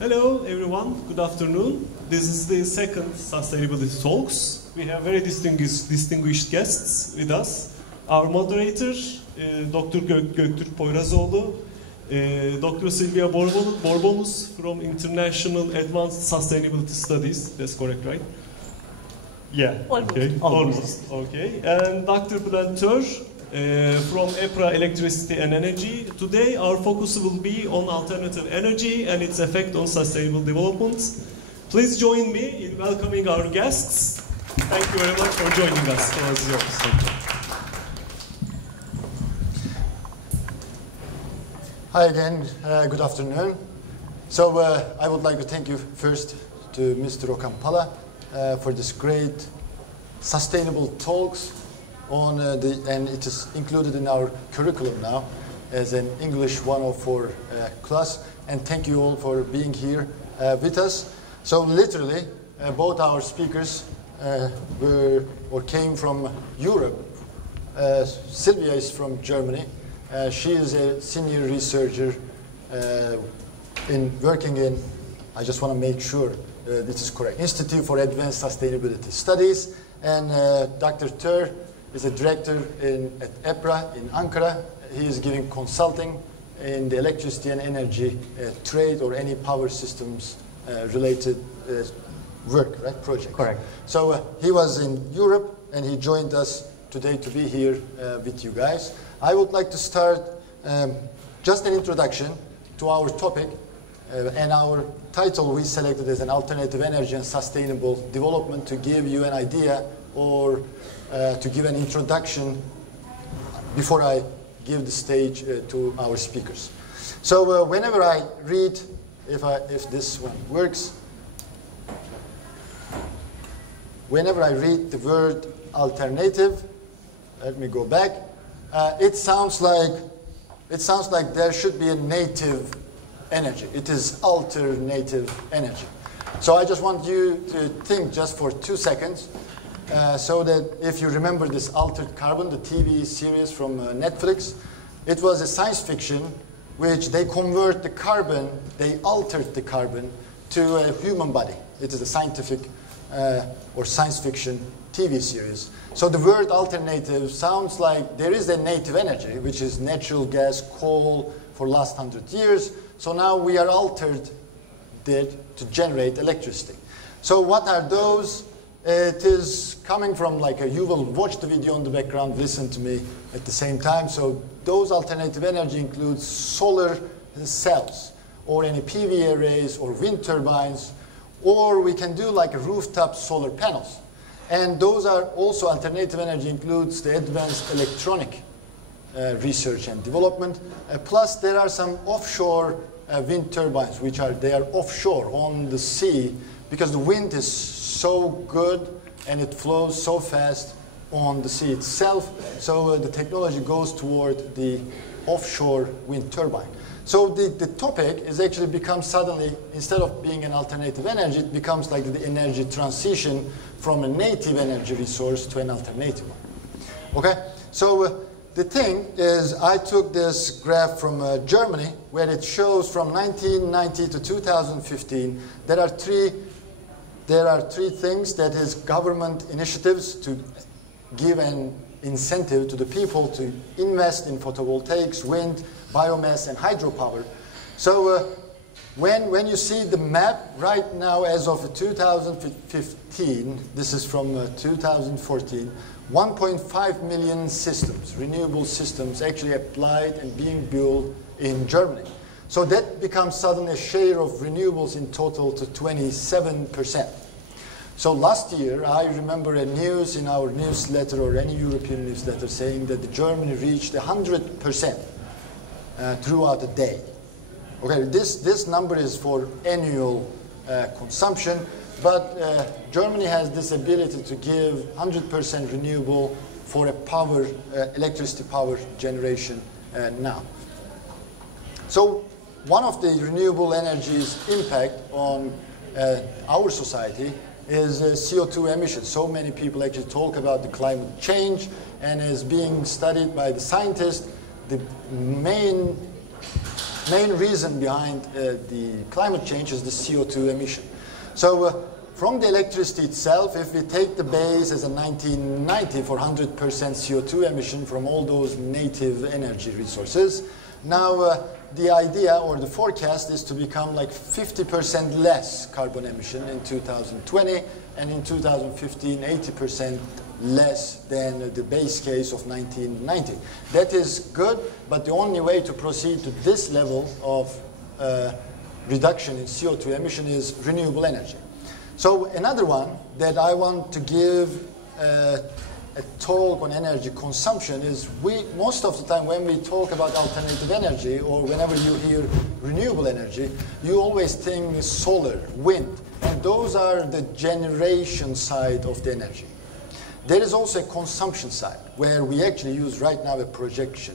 Hello everyone, good afternoon. This is the second Sustainability Talks. We have very distinguished guests with us. Our moderator, Dr. Göktürk Porazoğlu, Dr. Sylvia Borbonus from International Advanced Sustainability Studies. That's correct, right? Yeah. Almost. Okay. Almost. Okay. And Dr. Bülent from EPRA Electricity and Energy. Today our focus will be on alternative energy and its effect on sustainable development. Please join me in welcoming our guests. Thank you very much for joining us. Hi again, good afternoon. So I would like to thank you first to Mr. Okampala for this great sustainable talks on and it is included in our curriculum now as an English 104 class. And thank you all for being here with us. So literally, both our speakers came from Europe. Sylvia is from Germany. She is a senior researcher working in, I just want to make sure this is correct, Institute for Advanced Sustainability Studies. And Dr. Tör is a director at EPRA in Ankara. He is giving consulting in the electricity and energy trade or any power systems related work, right, project. Correct. So he was in Europe and he joined us today to be here with you guys. I would like to start just an introduction to our topic and our title we selected as an alternative energy and sustainable development to give you an idea or to give an introduction before I give the stage to our speakers. So whenever I read, if this one works, whenever I read the word alternative, let me go back. It sounds like there should be a native energy. It is alternative energy. So I just want you to think just for 2 seconds. So that if you remember this Altered Carbon, the TV series from Netflix, it was a science fiction which they convert the carbon, they altered the carbon to a human body. It is a scientific or science fiction TV series. So the word alternative sounds like there is a native energy, which is natural gas, coal for last 100 years. So now we are altered it to generate electricity. So what are those? It is coming from you will watch the video in the background, listen to me at the same time. So those alternative energy includes solar cells or any PV arrays or wind turbines, or we can do like rooftop solar panels. And those are also alternative energy includes the advanced electronic research and development. Plus there are some offshore wind turbines, they are offshore on the sea because the wind is so good and it flows so fast on the sea itself. So the technology goes toward the offshore wind turbine. So the topic is actually becomes suddenly, instead of being an alternative energy, it becomes like the energy transition from a native energy resource to an alternative one. Okay? So the thing is, I took this graph from Germany where it shows from 1990 to 2015, there are three things that is government initiatives to give an incentive to the people to invest in photovoltaics, wind, biomass, and hydropower. So when you see the map right now as of 2015, this is from 2014, 1.5 million systems, renewable systems actually applied and being built in Germany. So that becomes suddenly a share of renewables in total to 27%. So last year, I remember a news in our newsletter or any European newsletter saying that Germany reached 100% throughout the day. Okay, this number is for annual consumption, but Germany has this ability to give 100% renewable for a electricity power generation now. So one of the renewable energy's impact on our society is CO2 emissions. So many people actually talk about the climate change and is being studied by the scientists. The main main reason behind the climate change is the CO2 emission. So from the electricity itself, if we take the base as a 1990 for 100% CO2 emission from all those native energy resources, now the idea or the forecast is to become like 50% less carbon emission in 2020, and in 2015, 80% less than the base case of 1990. That is good, but the only way to proceed to this level of reduction in CO2 emission is renewable energy. So another one that I want to give a talk on energy consumption is most of the time when we talk about alternative energy or whenever you hear renewable energy, you always think solar, wind, and those are the generation side of the energy. There is also a consumption side where we actually use right now a projection.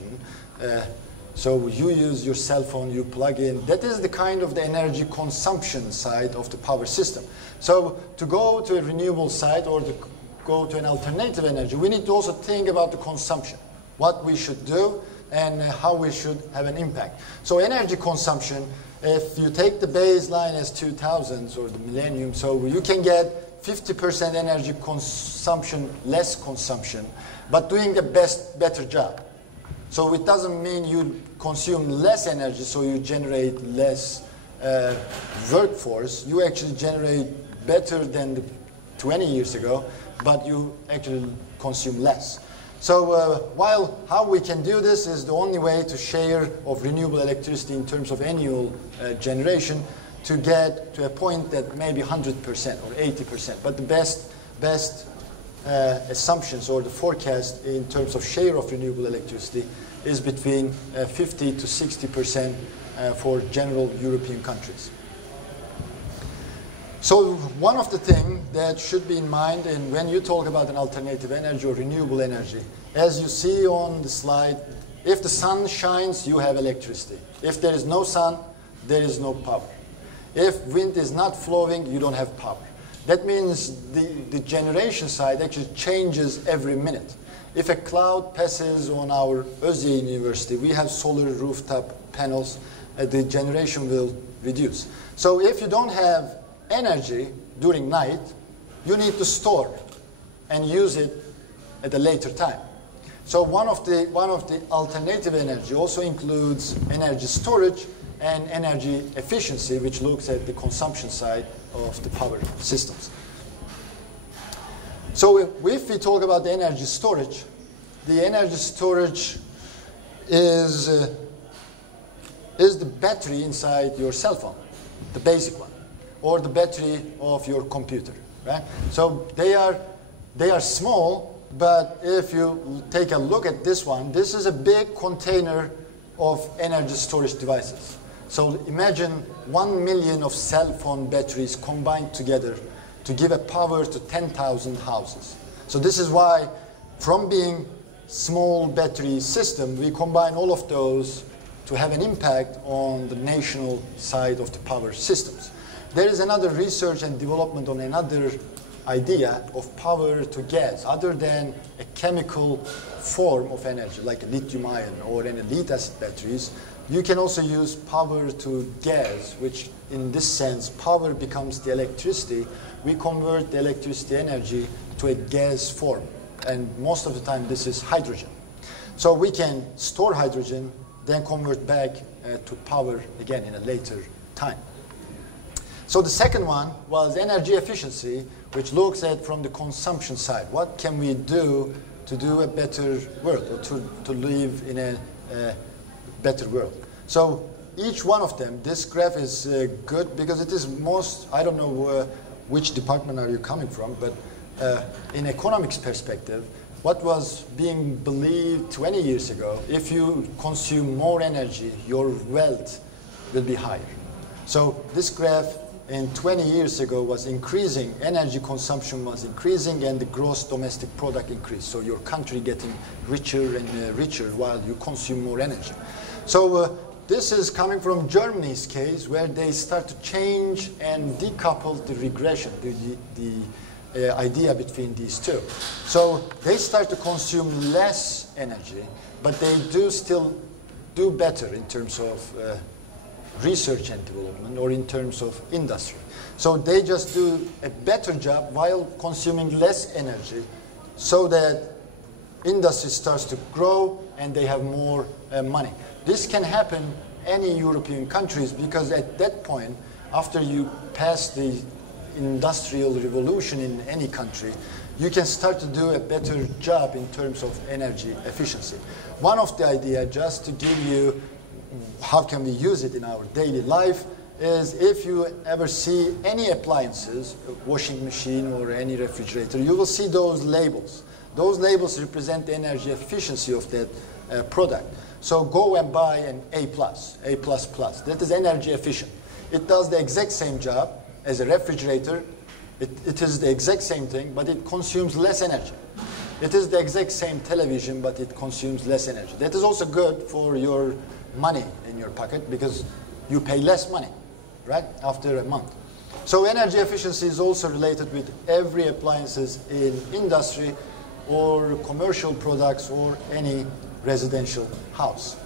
So you use your cell phone, you plug in. That is the kind of the energy consumption side of the power system. So to go to a renewable side or to go to an alternative energy, we need to also think about the consumption, what we should do and how we should have an impact. So energy consumption, if you take the baseline as 2000s or the millennium, so you can get 50% energy consumption, less consumption, but doing the better job. So it doesn't mean you consume less energy, so you generate less workforce. You actually generate better than 20 years ago, but you actually consume less. So while how we can do this is the only way to share of renewable electricity in terms of annual generation to get to a point that maybe 100% or 80%. But the best assumptions or the forecast in terms of share of renewable electricity is between 50 to 60% for general European countries. So one of the things that should be in mind when you talk about an alternative energy or renewable energy, as you see on the slide, if the sun shines, you have electricity. If there is no sun, there is no power. If wind is not flowing, you don't have power. That means the generation side actually changes every minute. If a cloud passes on our Özyeğin University, we have solar rooftop panels, the generation will reduce. So if you don't have energy during night, you need to store and use it at a later time. So one of the alternative energy also includes energy storage and energy efficiency, which looks at the consumption side of the power systems. So if we talk about the energy storage is the battery inside your cell phone, the basic one, or the battery of your computer, right? So they are small, but if you take a look at this one, this is a big container of energy storage devices. So imagine 1 million of cell phone batteries combined together to give a power to 10,000 houses. So this is why, from being small battery system, we combine all of those to have an impact on the national side of the power systems. There is another research and development on another idea of power to gas, other than a chemical form of energy, like a lithium-ion or lead acid batteries. You can also use power to gas, which in this sense, power becomes the electricity. We convert the electricity energy to a gas form, and most of the time this is hydrogen. So we can store hydrogen, then convert back to power again in a later time. So the second one was energy efficiency, which looks at from the consumption side. What can we do to do a better world, or to live in a better world? So each one of them, this graph is good because it is most, I don't know which department are you coming from, but in economics perspective, what was being believed 20 years ago, if you consume more energy, your wealth will be higher. So this graph in 20 years ago was increasing, energy consumption was increasing, and the gross domestic product increased. So your country getting richer and richer while you consume more energy. So this is coming from Germany's case, where they start to change and decouple the regression, the idea between these two. So they start to consume less energy, but they do still do better in terms of research and development or in terms of industry. So they just do a better job while consuming less energy so that industry starts to grow and they have more money. This can happen any European countries because at that point, after you pass the industrial revolution in any country, you can start to do a better job in terms of energy efficiency. One of the ideas, just to give you how can we use it in our daily life, is if you ever see any appliances, a washing machine or any refrigerator, you will see those labels. Those labels represent the energy efficiency of that product. So go and buy an A+. That is energy efficient. It does the exact same job as a refrigerator. It is the exact same thing, but it consumes less energy. It is the exact same television, but it consumes less energy. That is also good for your money in your pocket because you pay less money, right, after a month. So energy efficiency is also related with every appliances in industry or commercial products or any residential house.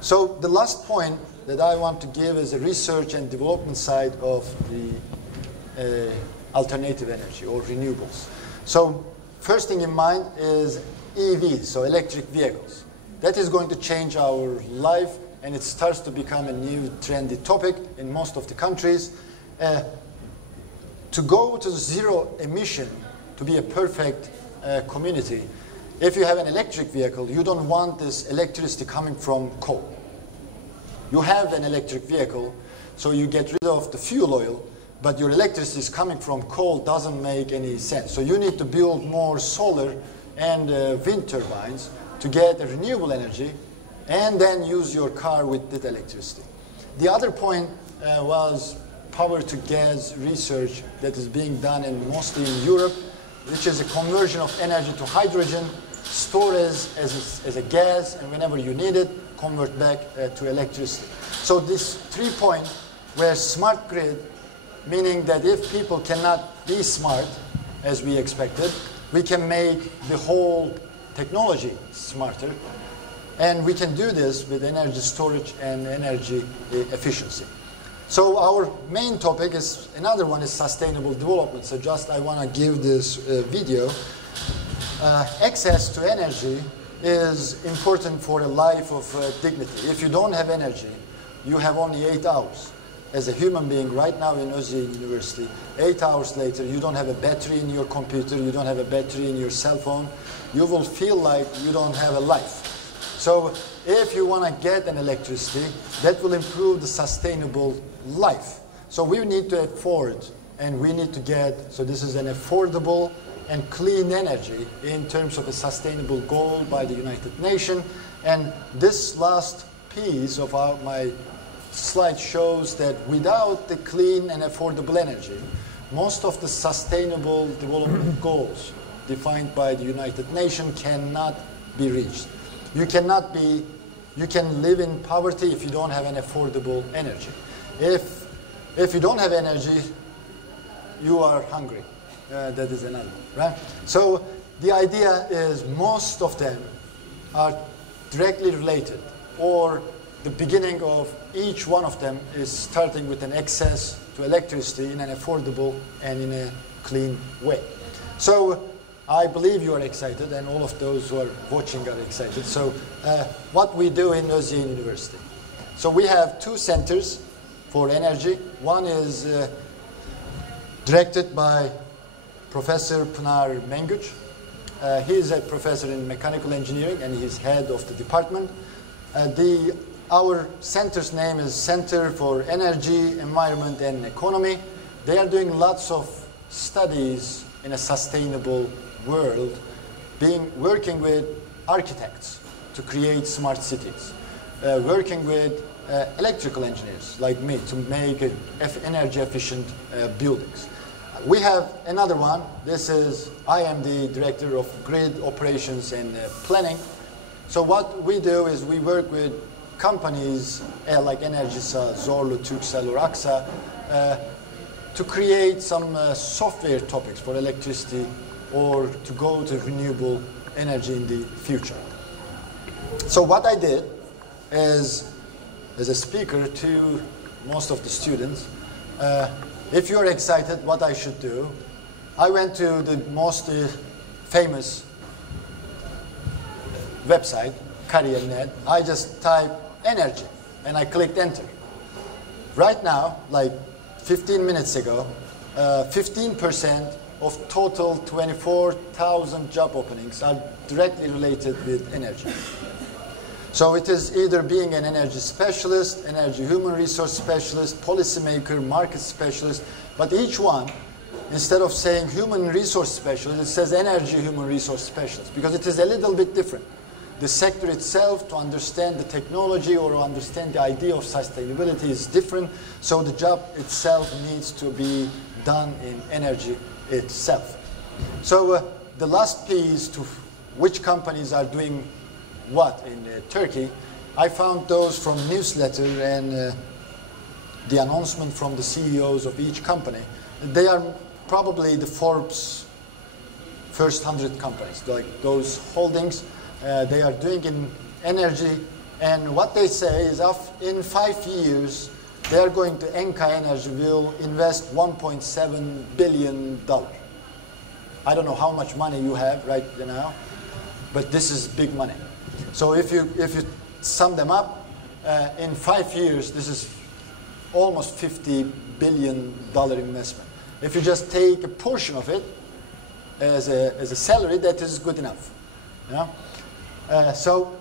So the last point that I want to give is the research and development side of the alternative energy or renewables. So first thing in mind is EVs, so electric vehicles. That is going to change our life and it starts to become a new trendy topic in most of the countries. To go to zero emission, to be a perfect community, if you have an electric vehicle, you don't want this electricity coming from coal. You have an electric vehicle, so you get rid of the fuel oil, but your electricity is coming from coal doesn't make any sense. So you need to build more solar and wind turbines to get a renewable energy and then use your car with that electricity. The other point was power to gas research that is being done mostly in Europe, which is a conversion of energy to hydrogen, store as a gas, and whenever you need it, convert back to electricity. So these 3 points were smart grid, meaning that if people cannot be smart, as we expected, we can make the whole technology smarter. And we can do this with energy storage and energy efficiency. So our main topic is, another one is sustainable development. So just I want to give this video. Access to energy is important for a life of dignity. If you don't have energy, you have only 8 hours. As a human being right now in Özyeğin University, 8 hours later, you don't have a battery in your computer, you don't have a battery in your cell phone, you will feel like you don't have a life. So if you want to get an electricity, that will improve the sustainable life. So we need to afford and we need to get, so this is an affordable and clean energy in terms of a sustainable goal by the United Nations. And this last piece of my slide shows that without the clean and affordable energy, most of the sustainable development goals defined by the United Nations cannot be reached. You can live in poverty if you don't have an affordable energy. If you don't have energy, you are hungry. That is another, right? So the idea is most of them are directly related, or the beginning of each one of them is starting with an access to electricity in an affordable and in a clean way. So I believe you are excited, and all of those who are watching are excited. So what we do in Özyeğin University. So we have 2 centers for energy. One is directed by Professor Pınar Mengüç. He is a professor in mechanical engineering and he's head of the department. Our center's name is Center for Energy, Environment and Economy. They are doing lots of studies in a sustainable world, working with architects to create smart cities, working with electrical engineers like me to make energy efficient buildings. We have another one. This is, I am the director of grid operations and planning. So what we do is we work with companies like Enerjisa, Zorlu, Turkcell or AXA to create some software topics for electricity or to go to renewable energy in the future. So what I did is, as a speaker, to most of the students. If you're excited what I should do, I went to the most famous website, career.net. I just type energy and I clicked enter. Right now, like 15 minutes ago, 15% of total 24,000 job openings are directly related with energy. So it is either being an energy specialist, energy human resource specialist, policymaker, market specialist, but each one, instead of saying human resource specialist, it says energy human resource specialist, because it is a little bit different. The sector itself, to understand the technology or to understand the idea of sustainability is different, so the job itself needs to be done in energy itself. So the last piece to which companies are doing what in Turkey, I found those from newsletter and the announcement from the CEOs of each company. They are probably the Forbes first 100 companies, like those holdings. They are doing in energy, and what they say is in 5 years they are going to Enka Energy will invest $1.7 billion. I don't know how much money you have right now, but this is big money. So if you sum them up, in 5 years this is almost $50 billion investment. If you just take a portion of it as a salary, that is good enough. You know? So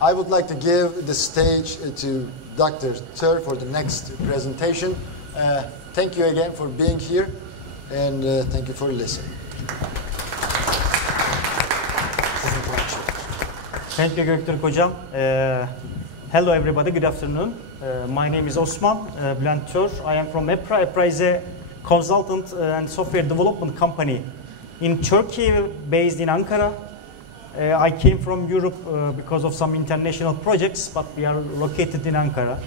I would like to give the stage to Dr. Tör for the next presentation. Thank you again for being here, and thank you for listening. Thank you, Göktürk hocam. Hello everybody, good afternoon. My name is Osman, Bülent Tör. I am from EPRA. EPRA is a consultant and software development company in Turkey, based in Ankara. I came from Europe because of some international projects, but we are located in Ankara.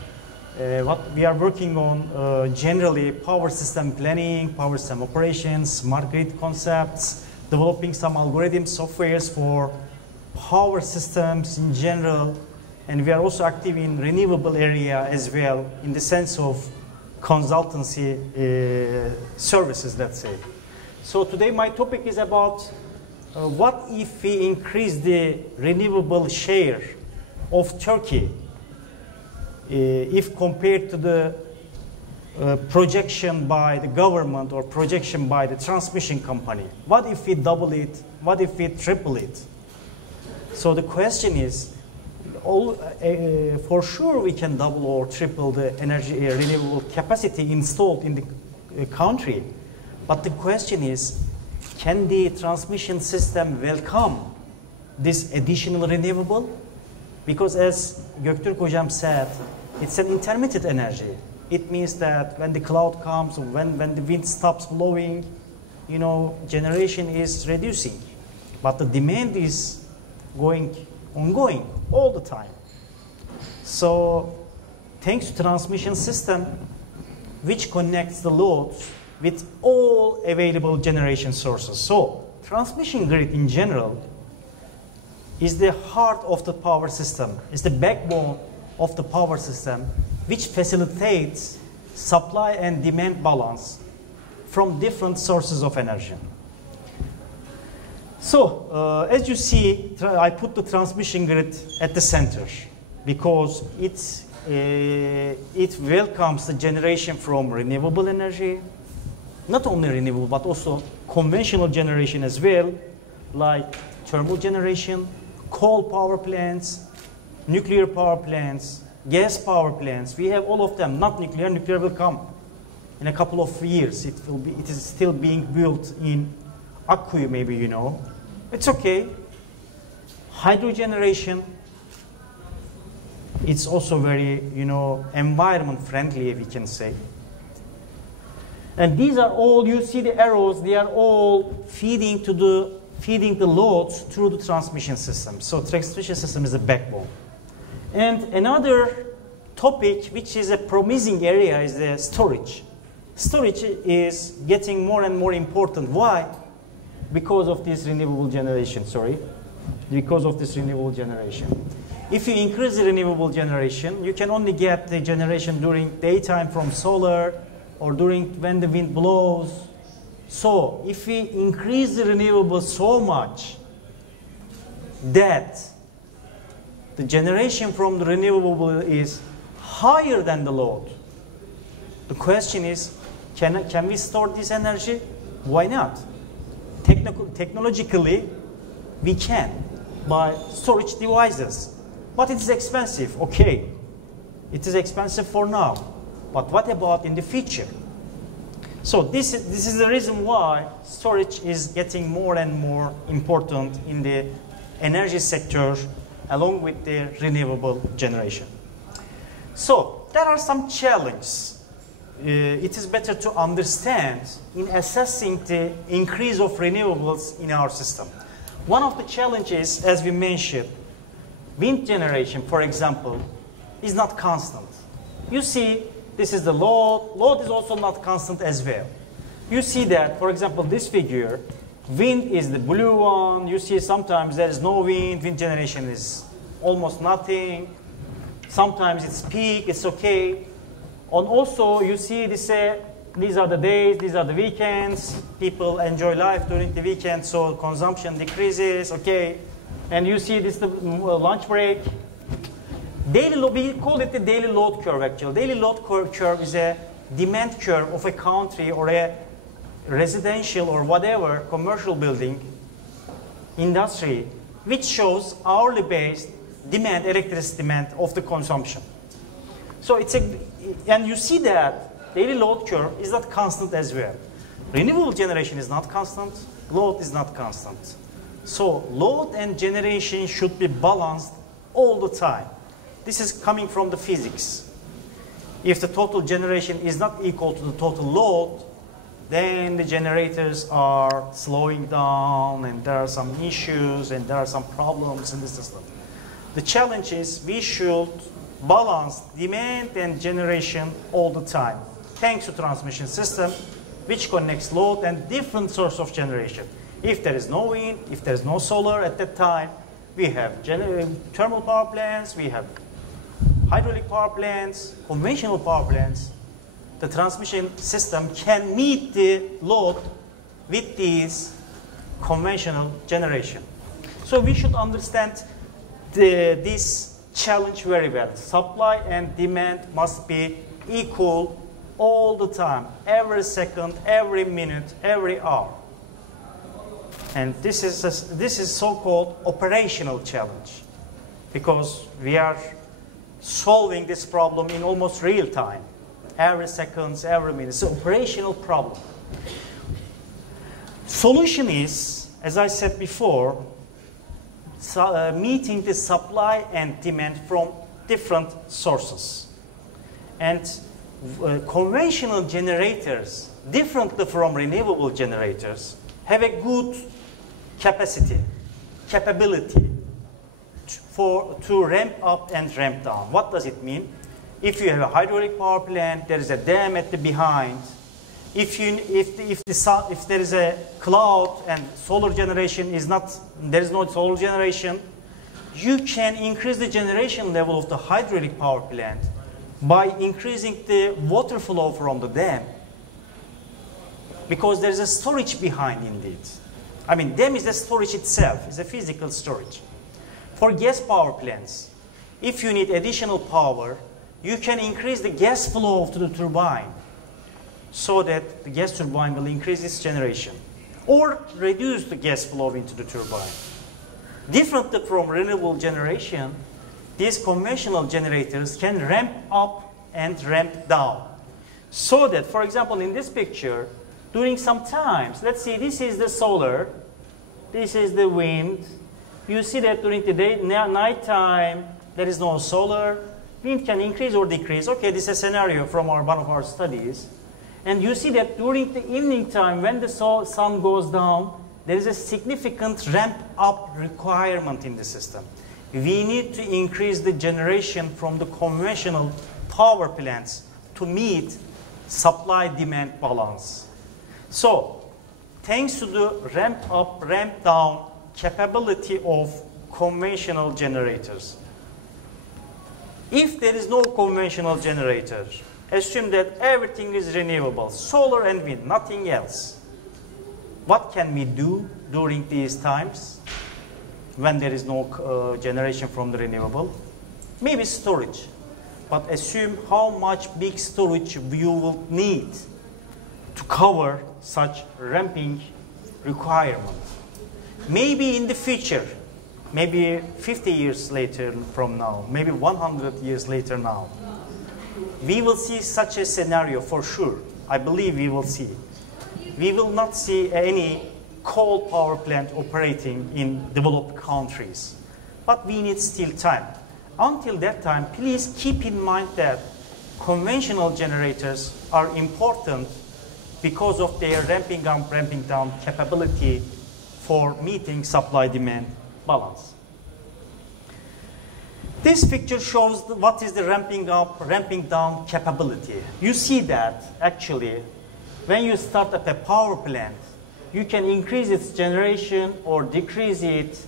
What we are working on generally power system planning, power system operations, smart grid concepts, developing some algorithms, softwares for power systems in general, and we are also active in renewable area as well, in the sense of consultancy services, let's say. So today my topic is about what if we increase the renewable share of Turkey if compared to the projection by the government or projection by the transmission company. What if we double it? What if we triple it? So the question is, for sure we can double or triple the energy renewable capacity installed in the country. But the question is, can the transmission system welcome this additional renewable? Because as Göktürk hocam said, it's an intermittent energy. It means that when the cloud comes, or when the wind stops blowing, you know, generation is reducing. But the demand is ongoing all the time. So thanks to transmission system, which connects the loads with all available generation sources. So transmission grid in general is the heart of the power system, is the backbone of the power system, which facilitates supply and demand balance from different sources of energy. So as you see, I put the transmission grid at the center because it welcomes the generation from renewable energy, not only renewable, but also conventional generation as well, like thermal generation, coal power plants, nuclear power plants, gas power plants. We have all of them, not nuclear. Nuclear will come in a couple of years. It is still being built in Akkuyu, maybe you know. It's okay. Hydro generation, it's also very, you know, environment friendly, if we can say. And these are all, you see the arrows, they are all feeding the loads through the transmission system. So transmission system is a backbone. And another topic which is a promising area is the storage. Storage is getting more and more important. Why? Because of this renewable generation, because of this renewable generation. If you increase the renewable generation, you can only get the generation during daytime from solar or during when the wind blows. So if we increase the renewable so much that the generation from the renewable is higher than the load, the question is, can we store this energy? Why not? Technologically, we can by storage devices. But it is expensive. Okay, it is expensive for now. But what about in the future? So this is the reason why storage is getting more and more important in the energy sector along with the renewable generation. So there are some challenges. It is better to understand in assessing the increase of renewables in our system. One of the challenges, as we mentioned, wind generation, for example, is not constant. You see, this is the load. Load is also not constant as well. You see that, for example, this figure, wind is the blue one. You see sometimes there is no wind. Wind generation is almost nothing. Sometimes it's peak. It's okay. And also, you see this, these are the days, these are the weekends. People enjoy life during the weekend, so consumption decreases, okay. And you see this, the lunch break. Daily load, we call it the daily load curve, actually. Daily load curve is a demand curve of a country or a residential or whatever commercial building industry, which shows hourly based demand, electricity demand of the consumption. So it's and you see that daily load curve is not constant as well. Renewable generation is not constant, load is not constant. So load and generation should be balanced all the time. This is coming from the physics. If the total generation is not equal to the total load, then the generators are slowing down and there are some issues and there are some problems in the system. The challenge is we should balance demand and generation all the time, thanks to transmission system, which connects load and different source of generation. If there is no wind, if there is no solar at that time, we have thermal power plants, we have hydraulic power plants, conventional power plants. The transmission system can meet the load with these conventional generation. So we should understand this challenge very well. Supply and demand must be equal all the time, every second, every minute, every hour. And this is so-called operational challenge, because we are solving this problem in almost real time, every seconds, every minute. It's an operational problem. Solution is, as I said before, meeting the supply and demand from different sources. And conventional generators, differently from renewable generators, have a good capability to ramp up and ramp down. What does it mean? If you have a hydraulic power plant, there is a dam at the behind. If there is a cloud and solar generation is not, there is no solar generation, you can increase the generation level of the hydraulic power plant by increasing the water flow from the dam, because there is a storage behind indeed. I mean, dam is the storage itself, is a physical storage. For gas power plants, if you need additional power, you can increase the gas flow to the turbine so that the gas turbine will increase its generation, or reduce the gas flow into the turbine. Differently from renewable generation, these conventional generators can ramp up and ramp down. So that, for example, in this picture, during some times, let's see, this is the solar, this is the wind. You see that during the day, night time, there is no solar. Wind can increase or decrease. Okay, this is a scenario from one of our studies. And you see that during the evening time, when the sun goes down, there is a significant ramp up requirement in the system. We need to increase the generation from the conventional power plants to meet supply-demand balance. So, thanks to the ramp up, ramp down capability of conventional generators, If there is no conventional generator, assume that everything is renewable, solar and wind, nothing else. What can we do during these times when there is no generation from the renewable? Maybe storage. But assume how much big storage you will need to cover such ramping requirement. Maybe in the future, maybe 50 years later from now, maybe 100 years later now, we will see such a scenario for sure. I believe we will see. We will not see any coal power plant operating in developed countries. But we need still time. Until that time, please keep in mind that conventional generators are important because of their ramping up, ramping down capability for meeting supply-demand balance. This picture shows what is the ramping up, ramping down capability. You see that actually when you start up a power plant, you can increase its generation or decrease it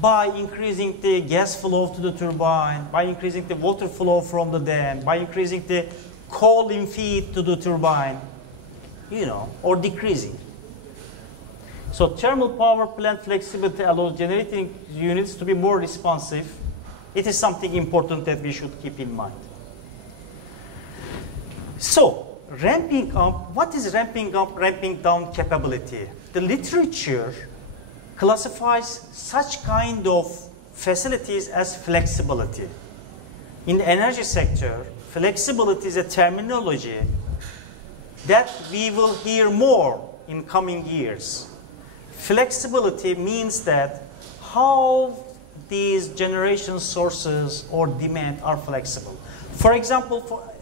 by increasing the gas flow to the turbine, by increasing the water flow from the dam, by increasing the coal in feed to the turbine, you know, or decreasing. So thermal power plant flexibility allows generating units to be more responsive. It is something important that we should keep in mind. So ramping up, what is ramping up, ramping down capability? The literature classifies such kind of facilities as flexibility. In the energy sector, flexibility is a terminology that we will hear more in coming years. Flexibility means that how these generation sources or demand are flexible. For example,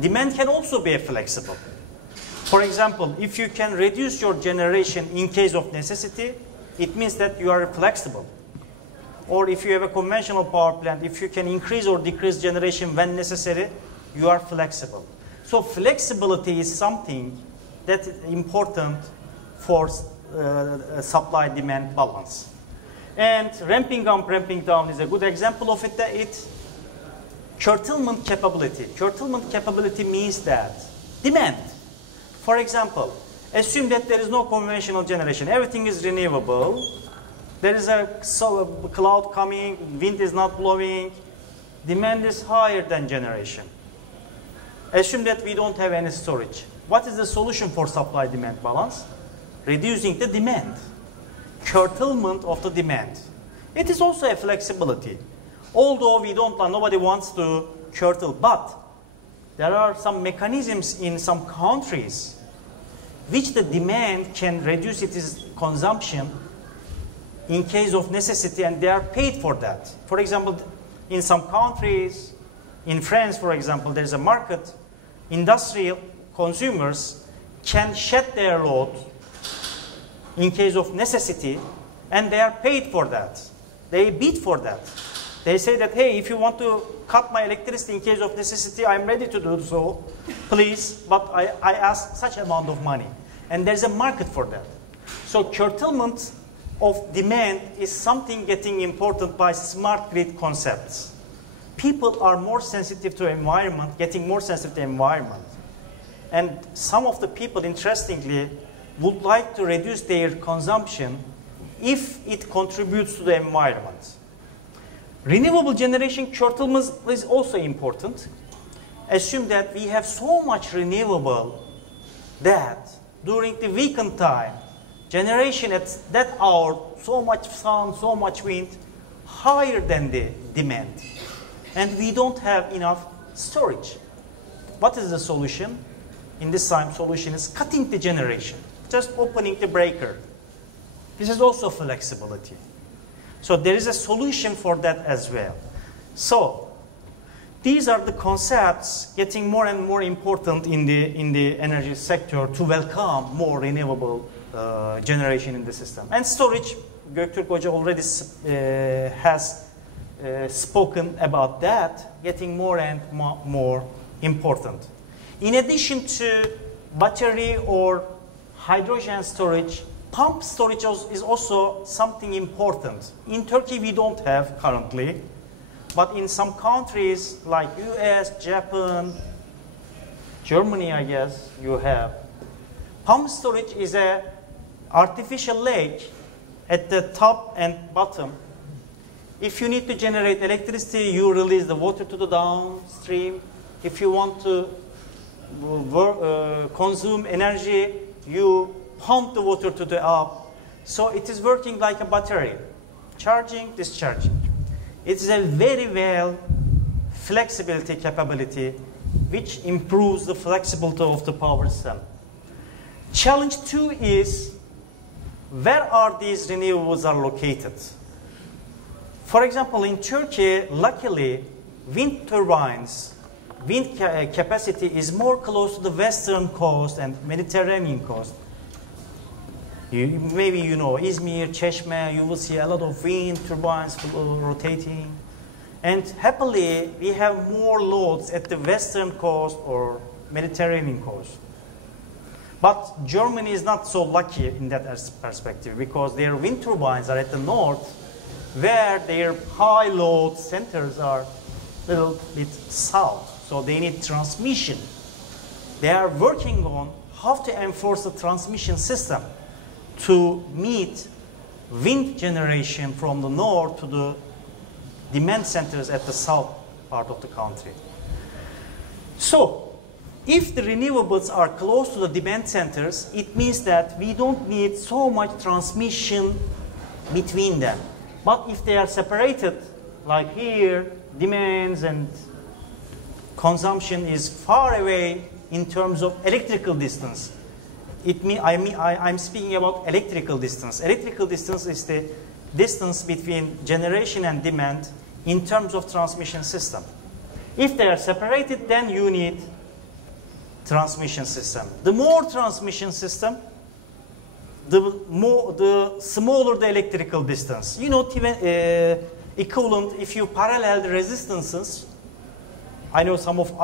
demand can also be flexible. For example, if you can reduce your generation in case of necessity, it means that you are flexible. Or if you have a conventional power plant, if you can increase or decrease generation when necessary, you are flexible. So flexibility is something that is important for supply-demand balance. And ramping up, ramping down is a good example of it. Curtailment capability. Curtailment capability means that demand. For example, assume that there is no conventional generation. Everything is renewable. There is a cloud coming, wind is not blowing. Demand is higher than generation. Assume that we don't have any storage. What is the solution for supply-demand balance? Reducing the demand. Curtailment of the demand. It is also a flexibility. Although nobody wants to curtail, but there are some mechanisms in some countries which the demand can reduce its consumption in case of necessity, and they are paid for that. For example, in some countries, in France, for example, there's a market. Industrial consumers can shed their load in case of necessity, and they are paid for that. They bid for that. They say that, hey, if you want to cut my electricity in case of necessity, I'm ready to do so, please, but I ask such amount of money. And there's a market for that. So curtailment of demand is something getting important by smart grid concepts. People are more sensitive to environment, getting more sensitive to environment. And some of the people, interestingly, would like to reduce their consumption if it contributes to the environment. Renewable generation curtailment is also important. Assume that we have so much renewable that during the weekend time, generation at that hour, so much sun, so much wind, higher than the demand. And we don't have enough storage. What is the solution? In this time, solution is cutting the generation, just opening the breaker. This is also flexibility. So there is a solution for that as well. So these are the concepts getting more and more important in the energy sector to welcome more renewable generation in the system. And storage, Göktürk Hoca already has spoken about that, getting more and more important. In addition to battery or hydrogen storage, pump storage is also something important. In Turkey, we don't have currently, But in some countries like US, Japan, Germany, I guess, you have. Pump storage is an artificial lake at the top and bottom. If you need to generate electricity, you release the water to the downstream. If you want to consume energy, you pump the water to the up. So it is working like a battery, charging, discharging. It is a very well flexibility capability, which improves the flexibility of the power system. Challenge 2 is, where are these renewables are located? For example, in Turkey, luckily, wind turbines, wind capacity is more close to the western coast and Mediterranean coast. Maybe you know Izmir, Çeşme, you will see a lot of wind turbines rotating. And happily, we have more loads at the western coast or Mediterranean coast. But Germany is not so lucky in that perspective because their wind turbines are at the north, where their high load centers are a little bit south. So they need transmission. They are working on how to enforce the transmission system to meet wind generation from the north to the demand centers at the south part of the country. So, if the renewables are close to the demand centers, it means that we don't need so much transmission between them. But if they are separated, like here, demands and consumption is far away in terms of electrical distance. I'm speaking about electrical distance. Electrical distance is the distance between generation and demand in terms of transmission system. If they are separated, then you need transmission system. The more transmission system, the smaller the electrical distance. You know, equivalent, if you parallel the resistances, I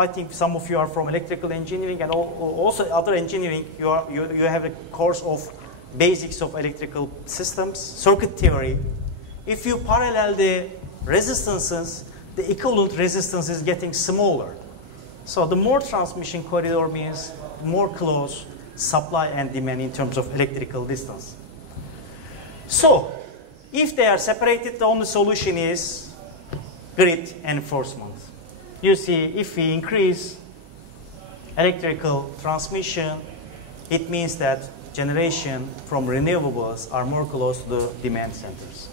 think some of you are from electrical engineering and also other engineering. You have a course of basics of electrical systems, circuit theory. If you parallel the resistances, the equivalent resistance is getting smaller. So the more transmission corridor means more close supply and demand in terms of electrical distance. So if they are separated, the only solution is grid enforcement. You see, if we increase electrical transmission, it means that generation from renewables are more close to the demand centers.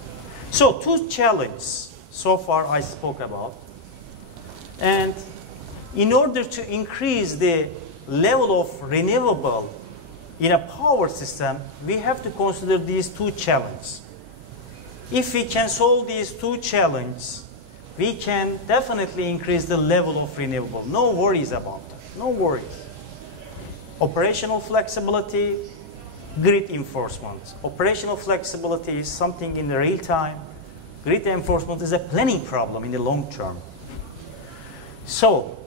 So 2 challenges so far I spoke about. And in order to increase the level of renewable in a power system, we have to consider these 2 challenges. If we can solve these 2 challenges, we can definitely increase the level of renewable. No worries about that. No worries. Operational flexibility, grid enforcement. Operational flexibility is something in the real time. Grid enforcement is a planning problem in the long term. So,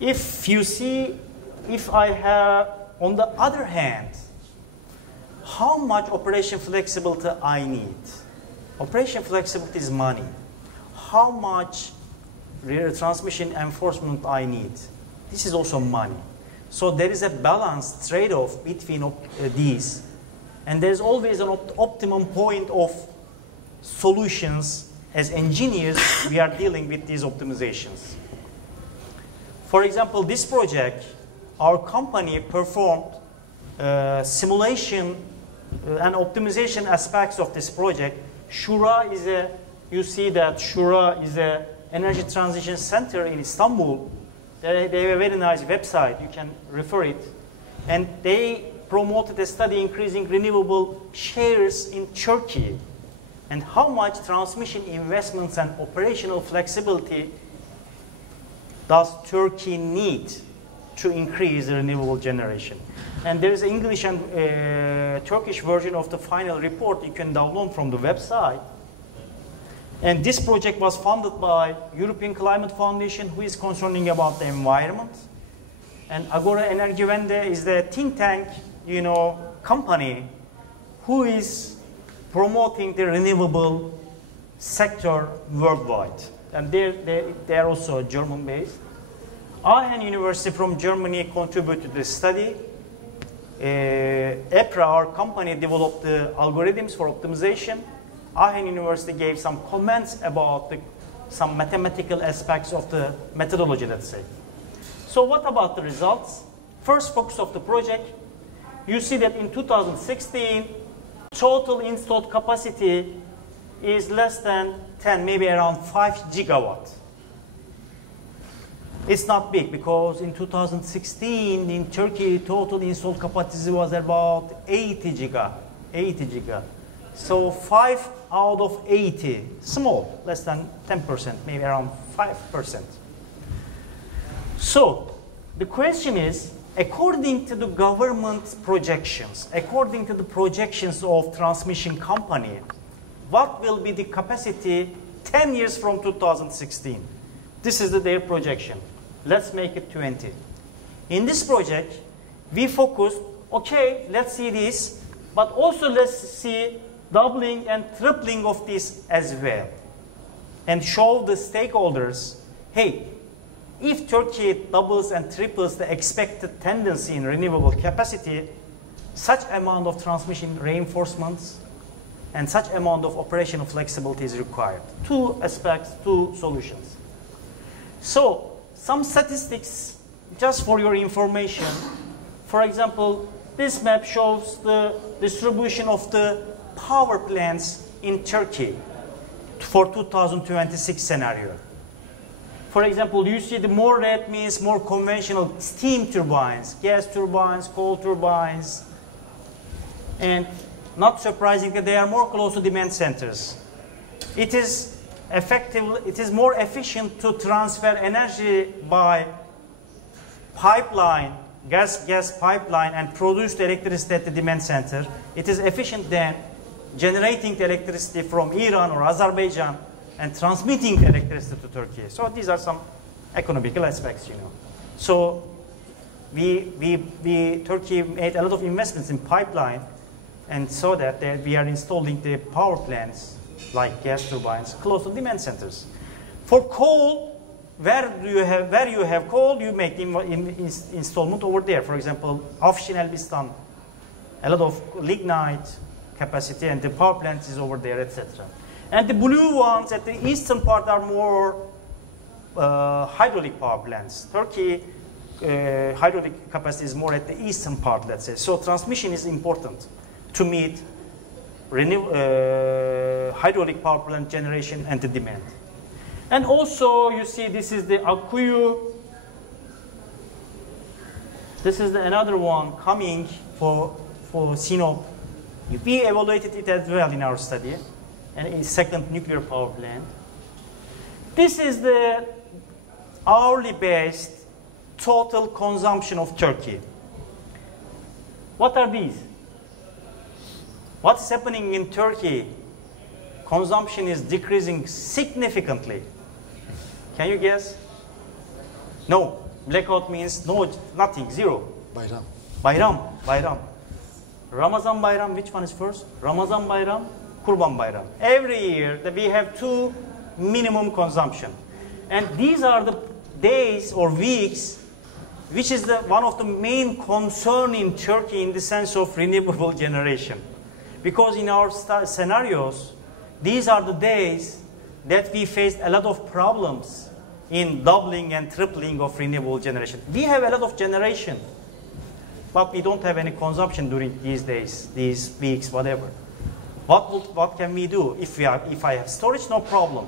if you see, if I have, on the other hand, how much operation flexibility I need? Operation flexibility is money. How much transmission enforcement I need? This is also money. So there is a balanced trade-off between these. And there's always an optimum point of solutions. As engineers, we are dealing with these optimizations. For example, this project, our company performed simulation and optimization aspects of this project. Shura is you see that Shura is an energy transition center in Istanbul. They have a very nice website. You can refer it. And they promoted a study increasing renewable shares in Turkey and how much transmission investments and operational flexibility does Turkey need to increase the renewable generation. And there is an English and Turkish version of the final report you can download from the website. And this project was funded by European Climate Foundation, who is concerning about the environment. And Agora Energivende is the think tank, company who is promoting the renewable sector worldwide. and they are also German-based. Özyeğin University from Germany contributed to this study. EPRA, our company, developed the algorithms for optimization. Özyeğin University gave some comments about some mathematical aspects of the methodology, let's say. So what about the results? First focus of the project, you see that in 2016, total installed capacity is less than 10, maybe around 5 gigawatts. It's not big because in 2016 in Turkey total installed capacity was about 80 giga. So 5 out of 80, small, less than 10%, maybe around 5%. So the question is, according to the government projections, according to the projections of transmission company, what will be the capacity 10 years from 2016? This is their projection. Let's make it 20. In this project, we focused, okay, let's see this, but also let's see doubling and tripling of this as well. And show the stakeholders, hey, if Turkey doubles and triples the expected tendency in renewable capacity, such amount of transmission reinforcements and such amount of operational flexibility is required. Two aspects, two solutions. So, some statistics, just for your information. For example, this map shows the distribution of the power plants in Turkey for 2026 scenario. For example, you see the more red means more conventional steam turbines, gas turbines, coal turbines, and not surprisingly, they are more close to demand centers. It is more efficient to transfer energy by pipeline, gas pipeline, and produce the electricity at the demand center. It is efficient than generating the electricity from Iran or Azerbaijan and transmitting the electricity to Turkey. So these are some economical aspects, you know. So Turkey made a lot of investments in pipeline, and so that we are installing the power plants like gas turbines close to demand centers. For coal, where you have coal, you make installment over there. For example, Afşin Elbistan, a lot of lignite capacity, and the power plant is over there, etc. And the blue ones at the eastern part are more hydraulic power plants. Turkey hydraulic capacity is more at the eastern part, let's say. So transmission is important to meet hydraulic power plant generation and the demand. And also, you see, this is the Akkuyu. This is another one coming for Sinop. We evaluated it as well in our study, and a second nuclear power plant. This is the hourly based total consumption of Turkey. What are these? What's happening in Turkey? Consumption is decreasing significantly. Can you guess? No. Blackout means no, nothing, zero. Bayram. Bayram. Ramazan Bayram, which one is first? Ramazan Bayram, Kurban Bayram. Every year we have two minimum consumption. And these are the days or weeks which is one of the main concern in Turkey in the sense of renewable generation. Because in our scenarios, these are the days that we faced a lot of problems in doubling and tripling of renewable generation. We have a lot of generation, but we don't have any consumption during these days, these weeks, whatever. What can we do? If I have storage, no problem.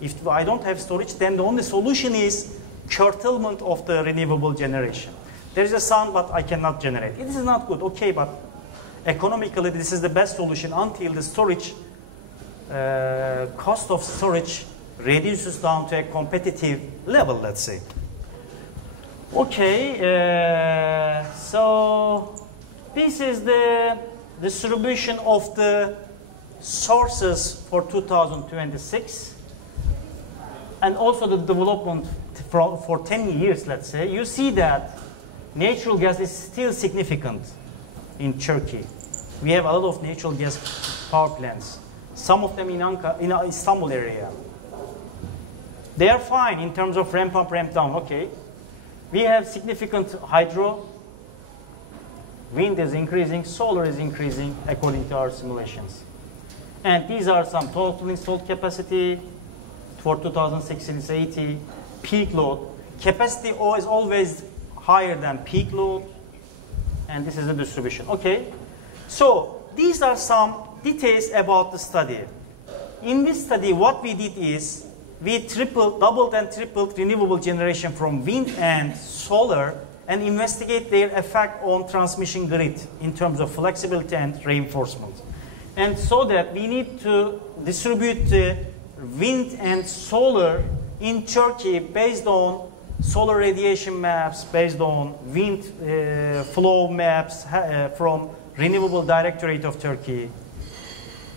If I don't have storage, then the only solution is curtailment of the renewable generation. There is a sun, but I cannot generate. It is not good, okay, but economically this is the best solution until the storage cost of storage reduces down to a competitive level, let's say. Okay, so this is the distribution of the sources for 2026 and also the development for 10 years, let's say. You see that natural gas is still significant in Turkey. We have a lot of natural gas power plants. Some of them in Istanbul area. They are fine in terms of ramp up, ramp down, okay. We have significant hydro, wind is increasing, solar is increasing according to our simulations. And these are some total installed capacity for 2016 is 80, peak load. Capacity is always higher than peak load, and this is the distribution, okay. So these are some details about the study. In this study, what we did is we doubled and tripled renewable generation from wind and solar and investigate their effect on transmission grid in terms of flexibility and reinforcement. And so that we need to distribute the wind and solar in Turkey based on solar radiation maps, based on wind flow maps from Renewable Directorate of Turkey.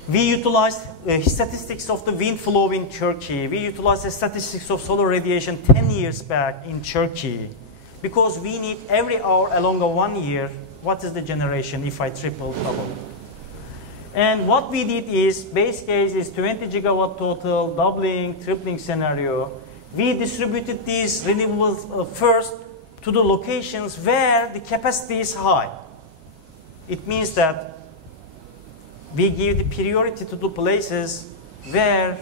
We utilized statistics of the wind flow in Turkey. We utilized the statistics of solar radiation 10 years back in Turkey. Because we need every hour along a 1 year, what is the generation if I triple, double? And what we did is, base case is 20 gigawatt total, doubling, tripling scenario. We distributed these renewables first to the locations where the capacity is high. It means that we give the priority to the places where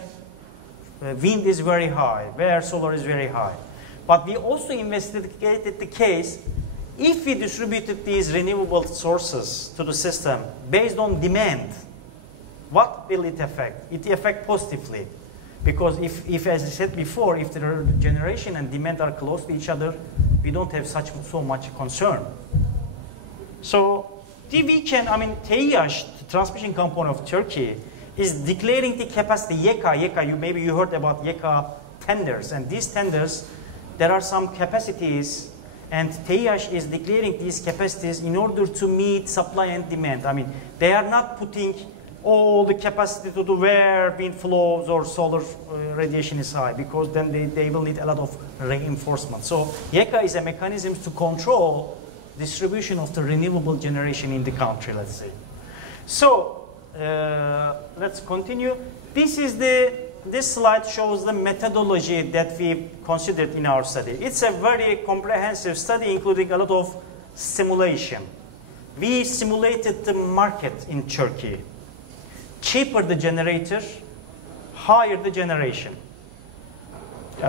wind is very high, where solar is very high. But we also investigated the case if we distributed these renewable sources to the system based on demand, what will it affect? It affects positively. Because if, as I said before, if the generation and demand are close to each other, we don't have so much concern. So we can, TEİAŞ, the transmission component of Turkey, is declaring the capacity, YEKA, maybe you heard about YEKA tenders. And these tenders, there are some capacities, and TEİAŞ is declaring these capacities in order to meet supply and demand. They are not putting all the capacity to do where wind flows or solar radiation is high, because then they will need a lot of reinforcement. So YEKA is a mechanism to control distribution of the renewable generation in the country, let's say. So let's continue. This slide shows the methodology that we considered in our study. It's a very comprehensive study, including a lot of simulation. We simulated the market in Turkey. Cheaper the generator, higher the generation.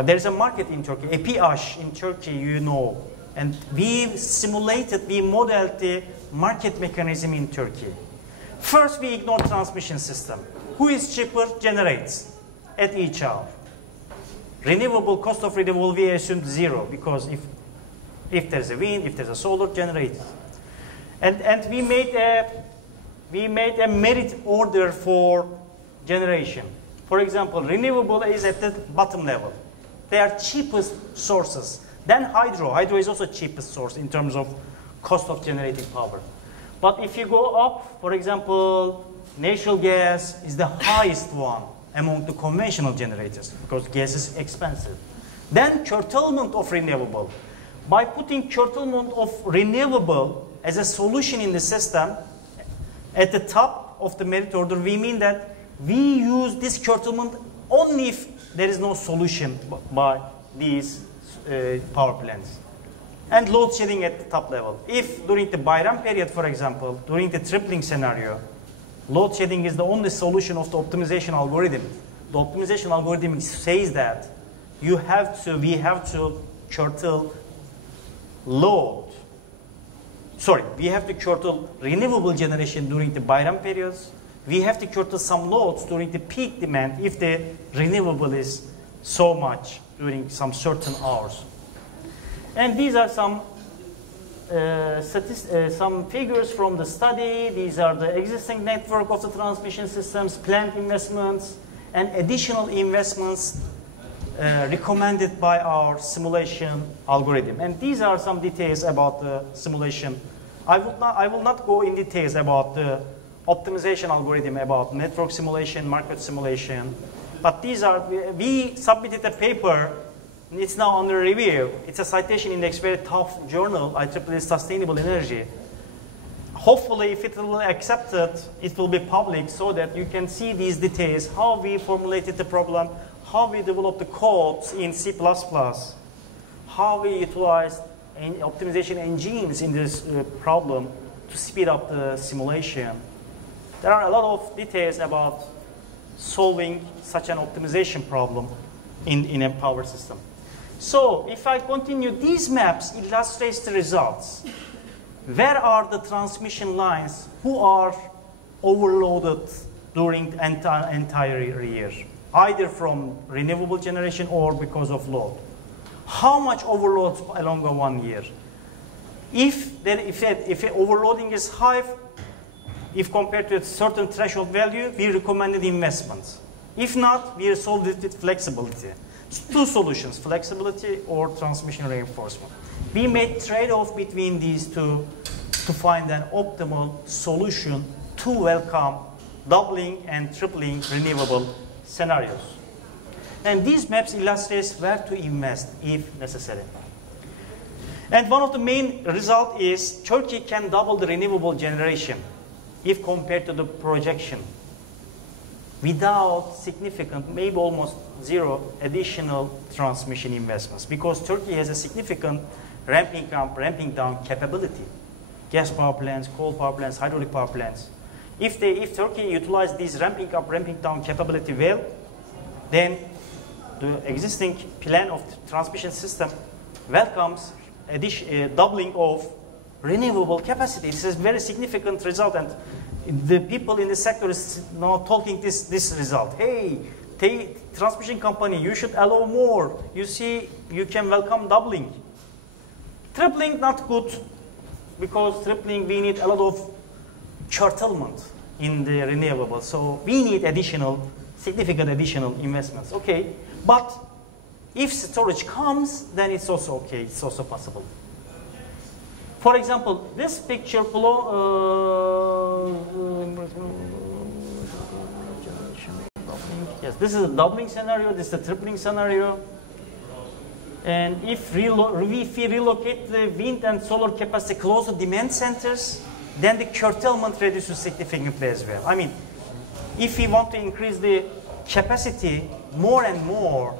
There's a market in Turkey, EPRA in Turkey, you know. And we modeled the market mechanism in Turkey. First, we ignore transmission system. Who is cheaper generates at each hour. Renewable, cost of renewable, we assumed zero, because if there's a wind, if there's a solar, generates. And we made a merit order for generation. For example, renewable is at the bottom level. They are cheapest sources. Then hydro. Hydro is also cheapest source in terms of cost of generating power. But if you go up, for example, natural gas is the highest one among the conventional generators, because gas is expensive. Then curtailment of renewable. By putting curtailment of renewable as a solution in the system, at the top of the merit order, we mean that we use this curtailment only if there is no solution by these power plants. And load shedding at the top level. If during the Bayram period, for example, during the tripling scenario, load shedding is the only solution of the optimization algorithm. The optimization algorithm says that we have to curtail load. Sorry, we have to curtail renewable generation during the Bayram periods. We have to curtail some loads during the peak demand if the renewable is so much during some certain hours. And these are some figures from the study. These are the existing network of the transmission systems, planned investments, and additional investments recommended by our simulation algorithm. And these are some details about the simulation. I will not go in details about the optimization algorithm, about network simulation, market simulation. But these are, we submitted a paper. It's now under review. It's a citation index, very tough journal, IEEE Sustainable Energy. Hopefully, if it will be accepted, it will be public so that you can see these details, how we formulated the problem, how we developed the codes in C++, how we utilized optimization engines in this problem to speed up the simulation. There are a lot of details about solving such an optimization problem in a power system. So if I continue, these maps illustrate the results. Where are the transmission lines who are overloaded during the entire year, either from renewable generation or because of load? How much overload along a 1 year? If overloading is high, if compared to a certain threshold value, we recommended investments. If not, we solved it with flexibility. Two solutions, flexibility or transmission reinforcement. We made trade-off between these two to find an optimal solution to welcome doubling and tripling renewable scenarios. And these maps illustrate where to invest if necessary. And one of the main results is Turkey can double the renewable generation if compared to the projection without significant, maybe almost zero additional transmission investments, because Turkey has a significant ramping up, ramping down capability. Gas power plants, coal power plants, hydraulic power plants. If Turkey utilizes these ramping up, ramping down capability well, then the existing plan of the transmission system welcomes doubling of renewable capacity. This is a very significant result, and the people in the sector is now talking this result. Hey, transmission company, you should allow more. You see, you can welcome doubling. Tripling, not good, because tripling, we need a lot of curtailment in the renewables. So we need significant additional investments. Okay, but if storage comes, then it's also okay. It's also possible. For example, this picture below, yes, this is a doubling scenario, this is a tripling scenario. And if we relocate the wind and solar capacity close to demand centers, then the curtailment reduces significantly as well. I mean, if we want to increase the capacity more and more,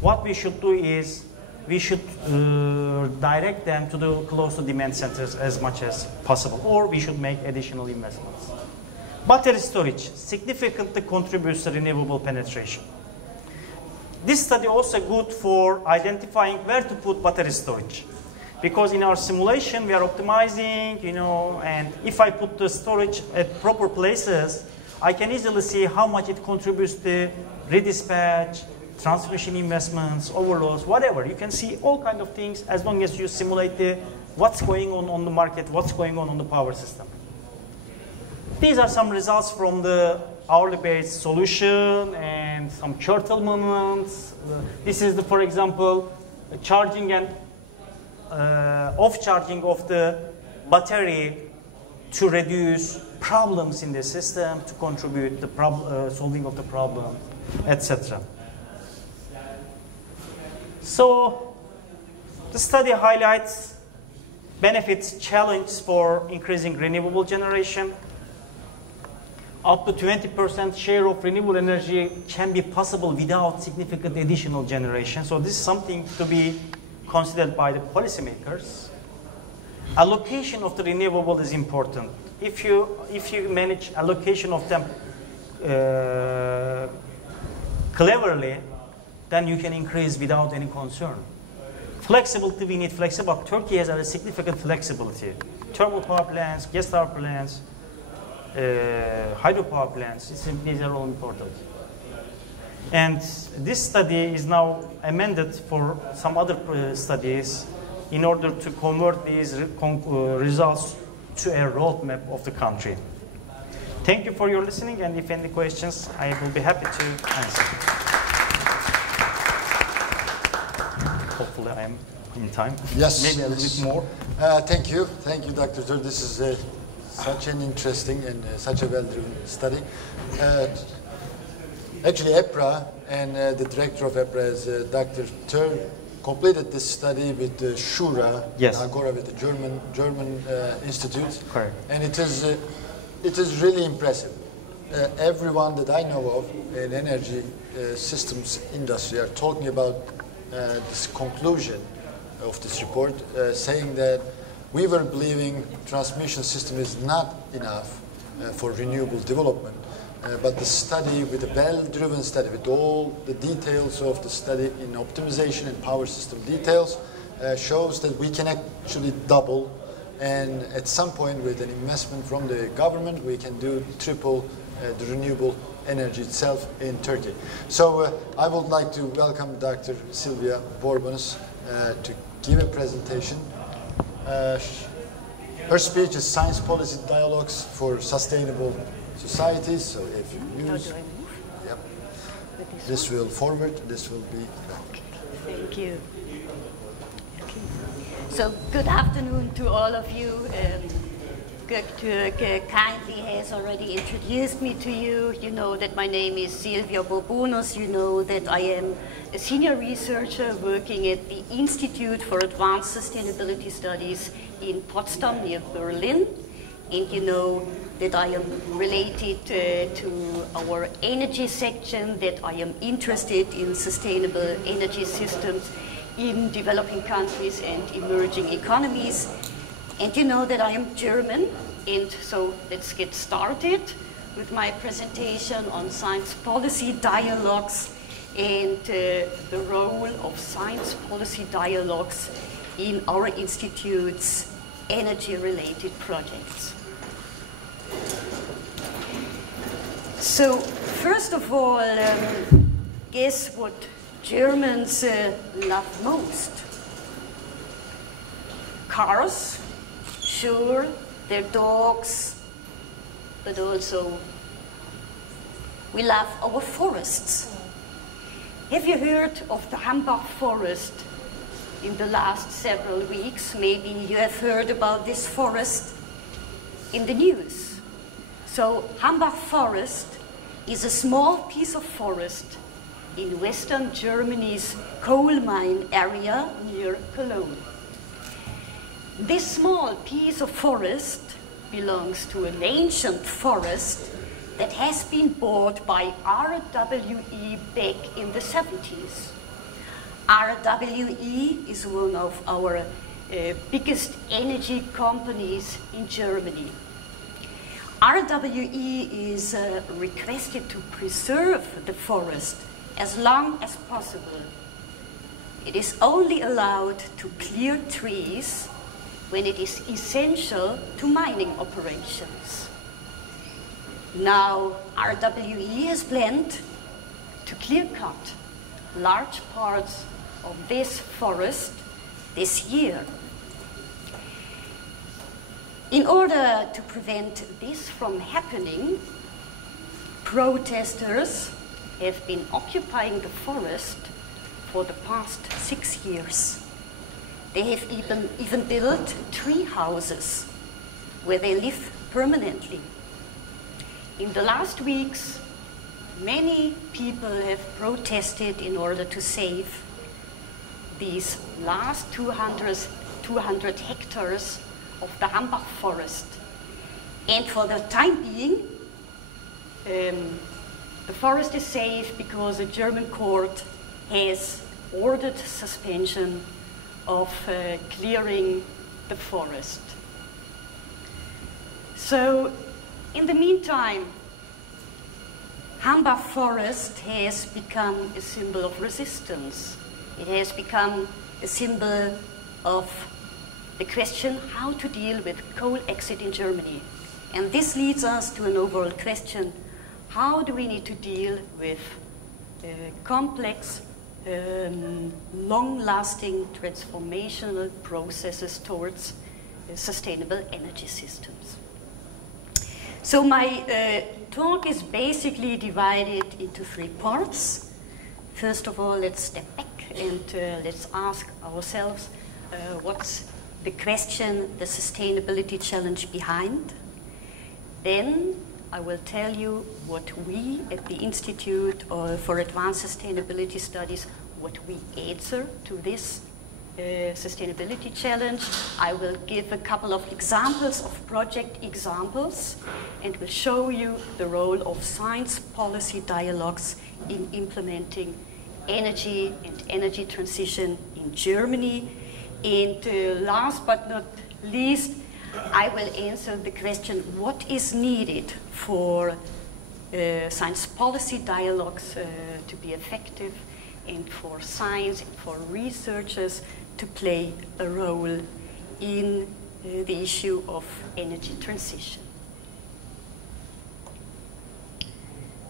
what we should do is we should direct them to the close to demand centers as much as possible, or we should make additional investments. Battery storage significantly contributes to renewable penetration. This study also good for identifying where to put battery storage, because in our simulation we are optimizing, and if I put the storage at proper places, I can easily see how much it contributes to redispatch, transmission investments, overloads, whatever. You can see all kinds of things as long as you simulate what's going on the market, what's going on the power system. These are some results from the hourly-based solution and some curtailments. This is, for example, charging and off-charging of the battery to reduce problems in the system, to contribute to the solving of the problem, etc. So the study highlights benefits, challenges for increasing renewable generation. Up to 20% share of renewable energy can be possible without significant additional generation. So this is something to be considered by the policymakers. Allocation of the renewable is important. If you manage allocation of them cleverly, then you can increase without any concern. Flexibility, we need flexibility. Turkey has a significant flexibility. Thermal power plants, gas power plants, hydropower plants, these are all important. And this study is now amended for some other studies in order to convert these results to a roadmap of the country. Thank you for your listening, and if any questions, I will be happy to answer. Hopefully I am in time. Yes. Maybe a little bit more. Thank you, Dr. Tur. This is such an interesting and such a well-driven study. Actually, EPRA and the director of EPRA is Dr. Tur completed this study with the Shura, Yes. Agora, with the German institute. Correct. And it is really impressive. Everyone that I know of in energy systems industry are talking about this conclusion of this report, saying that we were believing transmission system is not enough for renewable development. But the study, with a well-driven study, with all the details of the study in optimization and power system details, shows that we can actually double, and at some point with an investment from the government, we can do triple the renewable energy itself in Turkey. So I would like to welcome Dr. Sylvia Borbonus to give a presentation. Her speech is Science Policy Dialogues for Sustainable Societies. So if you use, how do I move? Yep, With this will forward, this will be back. Okay, thank you. Okay. So good afternoon to all of you. Göktürk kindly has already introduced me to you. You know that my name is Sylvia Borbonus. You know that I am a senior researcher working at the Institute for Advanced Sustainability Studies in Potsdam near Berlin. And you know that I am related to our energy section, that I am interested in sustainable energy systems in developing countries and emerging economies. And you know that I am German, and so let's get started with my presentation on science policy dialogues and the role of science policy dialogues in our institute's energy-related projects. So, first of all, guess what Germans love most? Cars, sure, their dogs, but also we love our forests. Have you heard of the Hambach forest in the last several weeks? Maybe you have heard about this forest in the news. So Hambach forest is a small piece of forest in western Germany's coal mine area near Cologne. This small piece of forest belongs to an ancient forest that has been bought by RWE back in the 70s. RWE is one of our biggest energy companies in Germany. RWE is requested to preserve the forest as long as possible. It is only allowed to clear trees when it is essential to mining operations. Now, RWE has planned to clear-cut large parts of this forest this year. In order to prevent this from happening, protesters have been occupying the forest for the past 6 years. They have even built tree houses where they live permanently. In the last weeks, many people have protested in order to save these last 200 hectares of the Hambach forest. And for the time being, the forest is safe because a German court has ordered suspension of clearing the forest. So, in the meantime, Hambach forest has become a symbol of resistance. It has become a symbol of the question how to deal with coal exit in Germany. And this leads us to an overall question: how do we need to deal with complex, long-lasting transformational processes towards sustainable energy systems? So my talk is basically divided into 3 parts. First of all, let's step back and let's ask ourselves what's the question, the sustainability challenge behind. Then I will tell you what we at the Institute for Advanced Sustainability Studies what we answer to this sustainability challenge. I will give a couple of examples of project examples and will show you the role of science policy dialogues in implementing energy and energy transition in Germany. And last but not least, I will answer the question, what is needed for science policy dialogues to be effective and for science and for researchers to play a role in the issue of energy transition.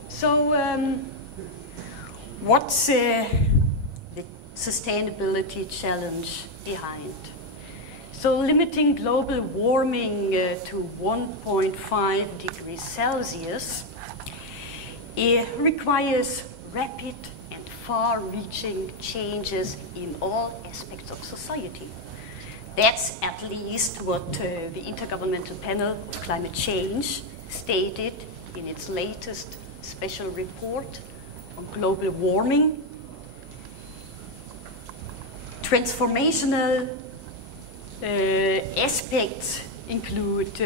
So what's the sustainability challenge behind? So limiting global warming to 1.5 degrees Celsius requires rapid and far-reaching changes in all aspects of society. That's at least what the Intergovernmental Panel on Climate Change stated in its latest special report on global warming. Transformational aspects include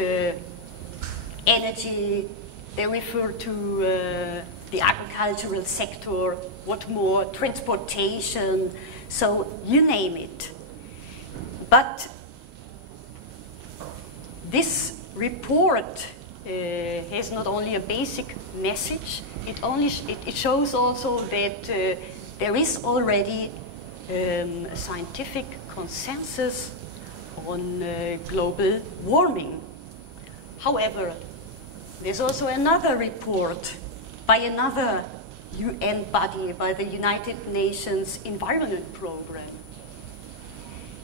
energy, they refer to the agricultural sector, what more, transportation, so you name it. But this report has not only a basic message, it shows also that there is already a scientific consensus on global warming. However, there's also another report by another UN body, by the United Nations Environment Program.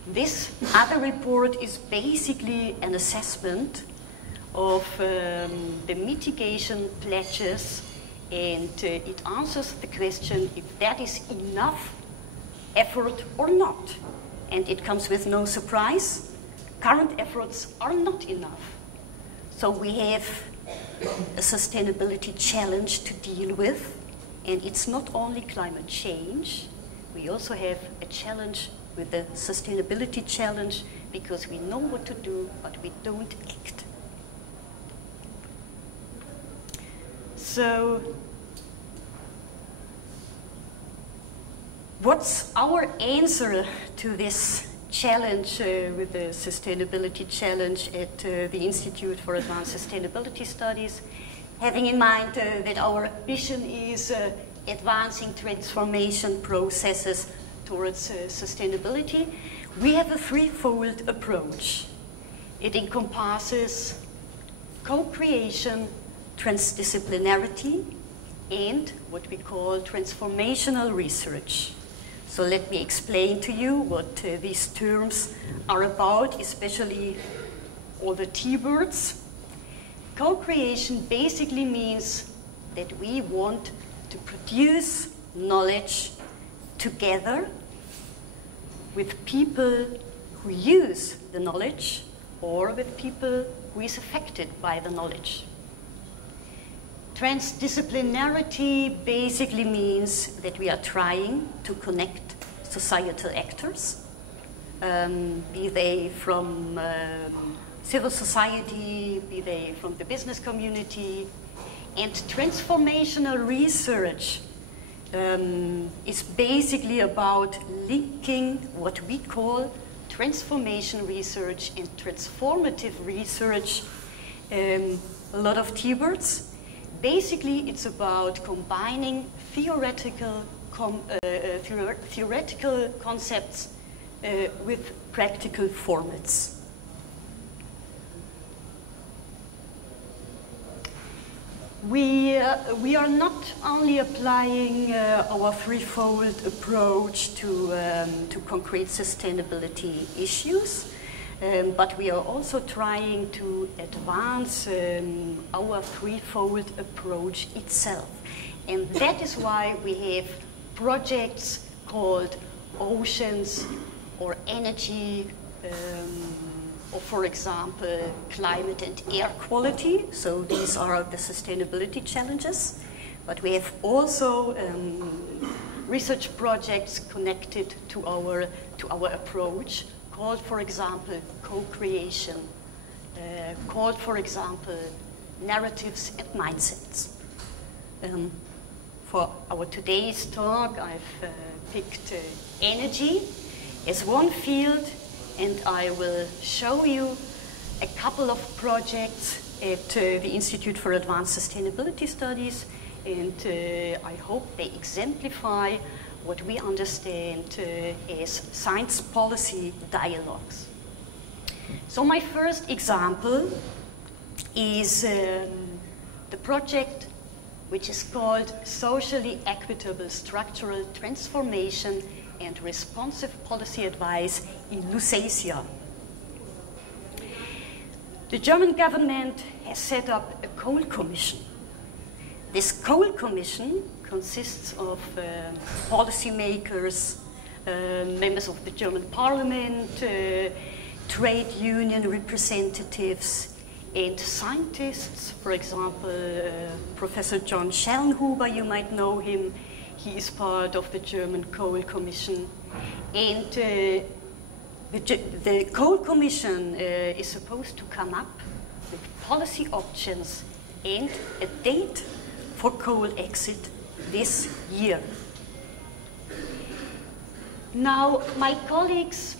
This other report is basically an assessment of the mitigation pledges, and it answers the question if that is enough effort or not. And it comes with no surprise. Current efforts are not enough. So we have a sustainability challenge to deal with, and it's not only climate change. We also have a challenge with the sustainability challenge because we know what to do, but we don't act. So, what's our answer to this challenge with the sustainability challenge at the Institute for Advanced Sustainability Studies, having in mind that our mission is advancing transformation processes towards sustainability? We have a threefold approach. It encompasses co-creation, transdisciplinarity, and what we call transformational research. So let me explain to you what these terms are about, especially all the T words. Co-creation basically means that we want to produce knowledge together with people who use the knowledge or with people who is affected by the knowledge. Transdisciplinarity basically means that we are trying to connect societal actors, be they from civil society, be they from the business community. And transformational research is basically about linking what we call transformation research and transformative research, a lot of T words. Basically, it's about combining theoretical concepts with practical formats. We are not only applying our threefold approach to concrete sustainability issues, but we are also trying to advance our threefold approach itself. And that is why we have projects called Oceans or Energy, or for example, Climate and Air Quality. So these are the sustainability challenges. But we have also research projects connected to our approach, called, for example, co-creation, called, for example, narratives and mindsets. For our today's talk, I've picked energy as one field, and I will show you a couple of projects at the Institute for Advanced Sustainability Studies, and I hope they exemplify what we understand as science policy dialogues. So my first example is the project which is called Socially Equitable Structural Transformation and Responsive Policy Advice in Lusatia. The German government has set up a coal commission. This coal commission consists of policymakers, members of the German parliament, trade union representatives, and scientists. For example, Professor John Schellenhuber, you might know him. He is part of the German Coal Commission. And the Coal Commission is supposed to come up with policy options and a date for coal exit this year. Now, my colleagues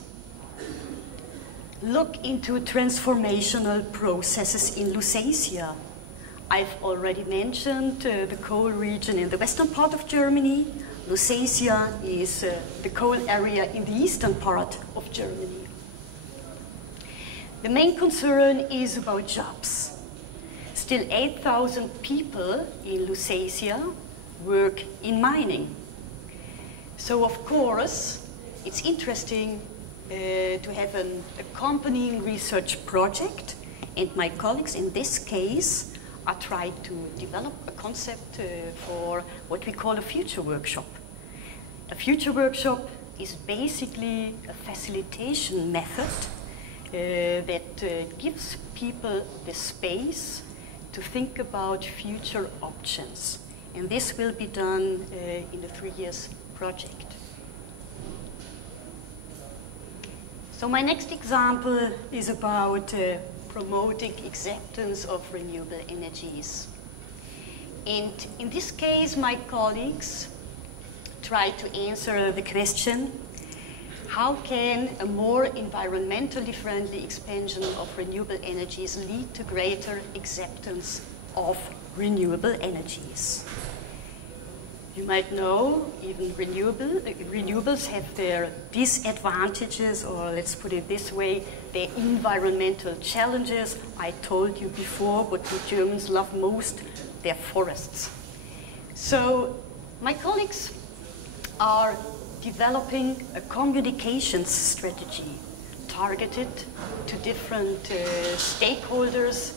look into transformational processes in Lusatia. I've already mentioned the coal region in the western part of Germany. Lusatia is the coal area in the eastern part of Germany. The main concern is about jobs. Still 8,000 people in Lusatia work in mining. So of course, it's interesting to have an accompanying research project, and my colleagues in this case are trying to develop a concept for what we call a future workshop. A future workshop is basically a facilitation method that gives people the space to think about future options. And this will be done in a 3 years project. So my next example is about promoting acceptance of renewable energies. And in this case, my colleagues try to answer the question, how can a more environmentally friendly expansion of renewable energies lead to greater acceptance of renewable energies? You might know even renewables have their disadvantages, or let's put it this way, their environmental challenges. I told you before what the Germans love most, their forests. So my colleagues are developing a communications strategy targeted to different stakeholders,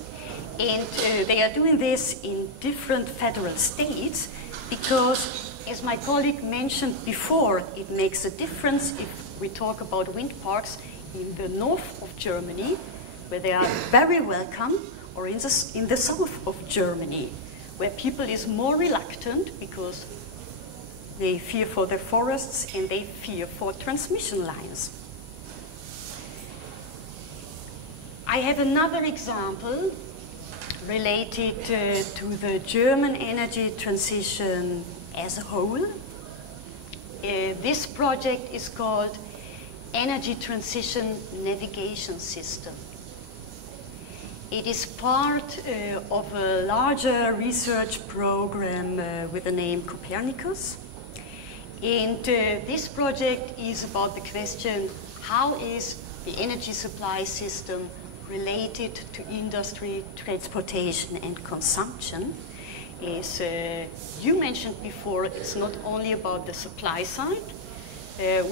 and they are doing this in different federal states because, as my colleague mentioned before, it makes a difference if we talk about wind parks in the north of Germany, where they are very welcome, or in the south of Germany, where people is more reluctant because they fear for their forests and they fear for transmission lines. I have another example related to the German energy transition as a whole. This project is called Energy Transition Navigation System. It is part of a larger research program with the name Copernicus. And this project is about the question, how is the energy supply system related to industry, transportation, and consumption? As you mentioned before, it's not only about the supply side.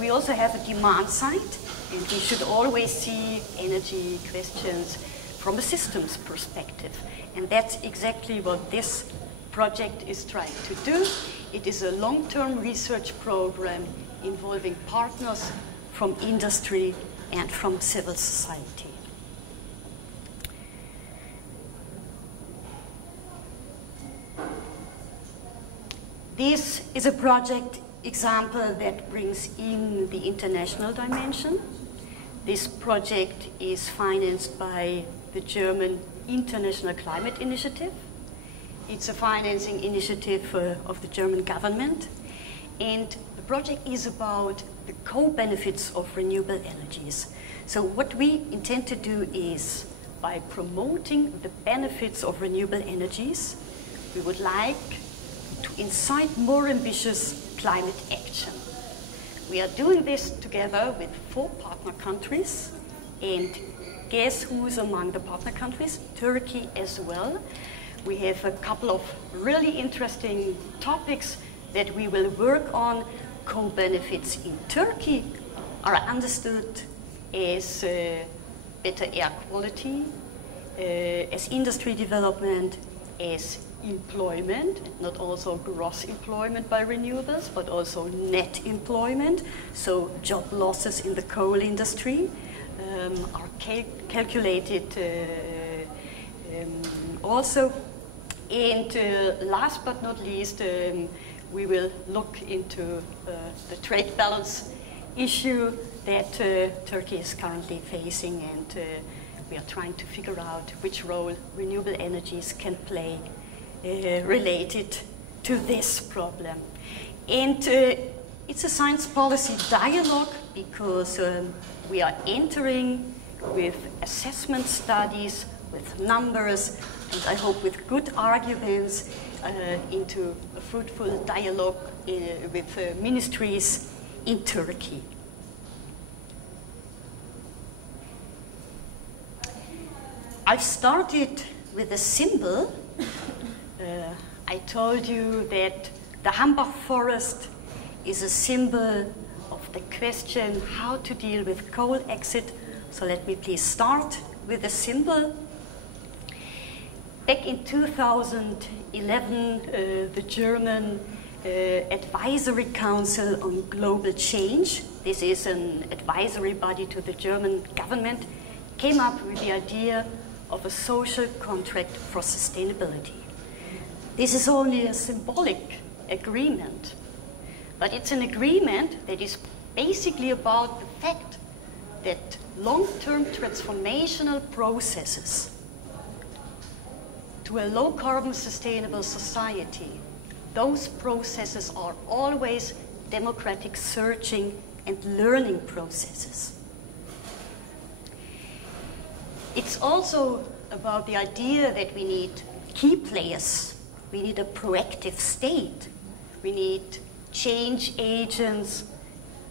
We also have a demand side, and we should always see energy questions from a systems perspective. And that's exactly what this project is trying to do. It is a long-term research program involving partners from industry and from civil society. This is a project example that brings in the international dimension. This project is financed by the German International Climate Initiative. It's a financing initiative of the German government. And the project is about the co-benefits of renewable energies. So what we intend to do is, by promoting the benefits of renewable energies, we would like to incite more ambitious climate action. We are doing this together with 4 partner countries, and guess who's among the partner countries? Turkey as well. We have a couple of really interesting topics that we will work on. Co-benefits in Turkey are understood as better air quality, as industry development, as employment, not also gross employment by renewables, but also net employment. So job losses in the coal industry are calculated also. And last but not least, we will look into the trade balance issue that Turkey is currently facing, and we are trying to figure out which role renewable energies can play related to this problem. And it's a science policy dialogue because we are entering with assessment studies, with numbers, and I hope with good arguments into a fruitful dialogue with ministries in Turkey. I've started with a symbol. I told you that the Hambach forest is a symbol of the question how to deal with coal exit. So let me please start with a symbol. Back in 2011, the German Advisory Council on Global Change, this is an advisory body to the German government, came up with the idea of a social contract for sustainability. This is only a symbolic agreement, but it's an agreement that is basically about the fact that long-term transformational processes to a low-carbon sustainable society, those processes are always democratic searching and learning processes. It's also about the idea that we need key players. We need a proactive state. We need change agents,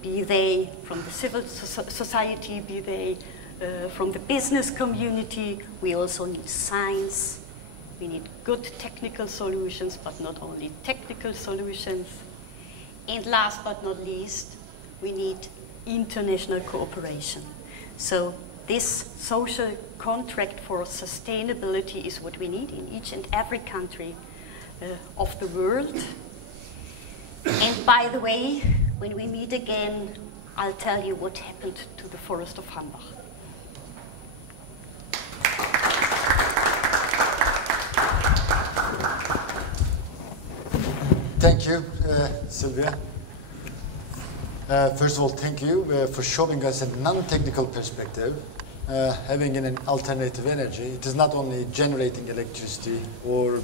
be they from the civil society, be they from the business community. We also need science. We need good technical solutions, but not only technical solutions. And last but not least, we need international cooperation. So this social contract for sustainability is what we need in each and every country of the world. And by the way, when we meet again, I'll tell you what happened to the forest of Hambach. Thank you, Sylvia. First of all, thank you for showing us a non-technical perspective. Having an alternative energy, it is not only generating electricity or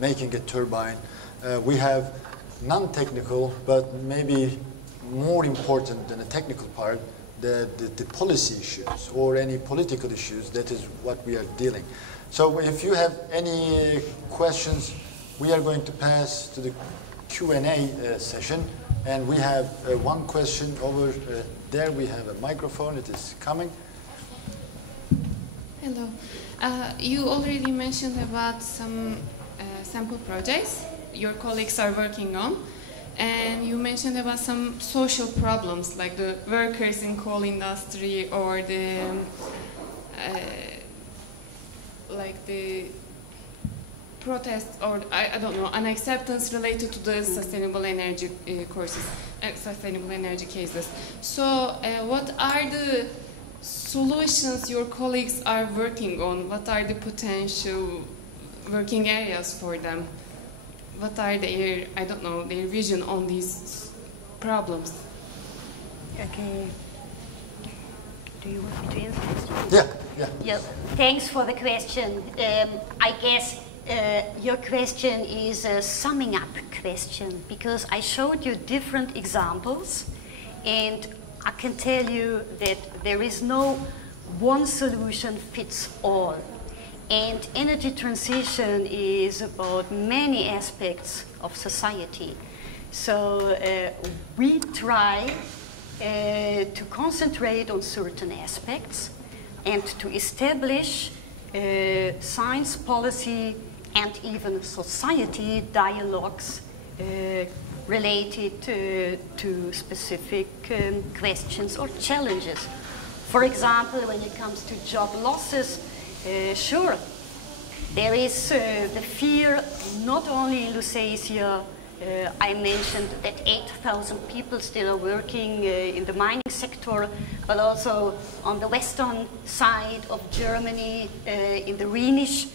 making a turbine. We have non-technical, but maybe more important than the technical part, the policy issues or any political issues. That is what we are dealing. So if you have any questions, we are going to pass to the Q&A session. And we have one question over there. We have a microphone. It is coming. Hello. You already mentioned about some sample projects your colleagues are working on. And you mentioned about some social problems like the workers in coal industry or the protests or I don't know, unacceptance related to the sustainable energy courses, sustainable energy cases. So what are the solutions your colleagues are working on? What are the potential working areas for them? What are their, I don't know, their vision on these problems? Okay. Do you want me to answer this? Yeah. Thanks for the question. I guess your question is a summing up question, because I showed you different examples, and I can tell you that there is no one solution fits all. And energy transition is about many aspects of society. So we try to concentrate on certain aspects and to establish science, policy, and even society dialogues related to specific questions or challenges. For example, when it comes to job losses, sure, there is the fear, not only in Lusatia. I mentioned that 8,000 people still are working in the mining sector, but also on the western side of Germany, in the Rhenish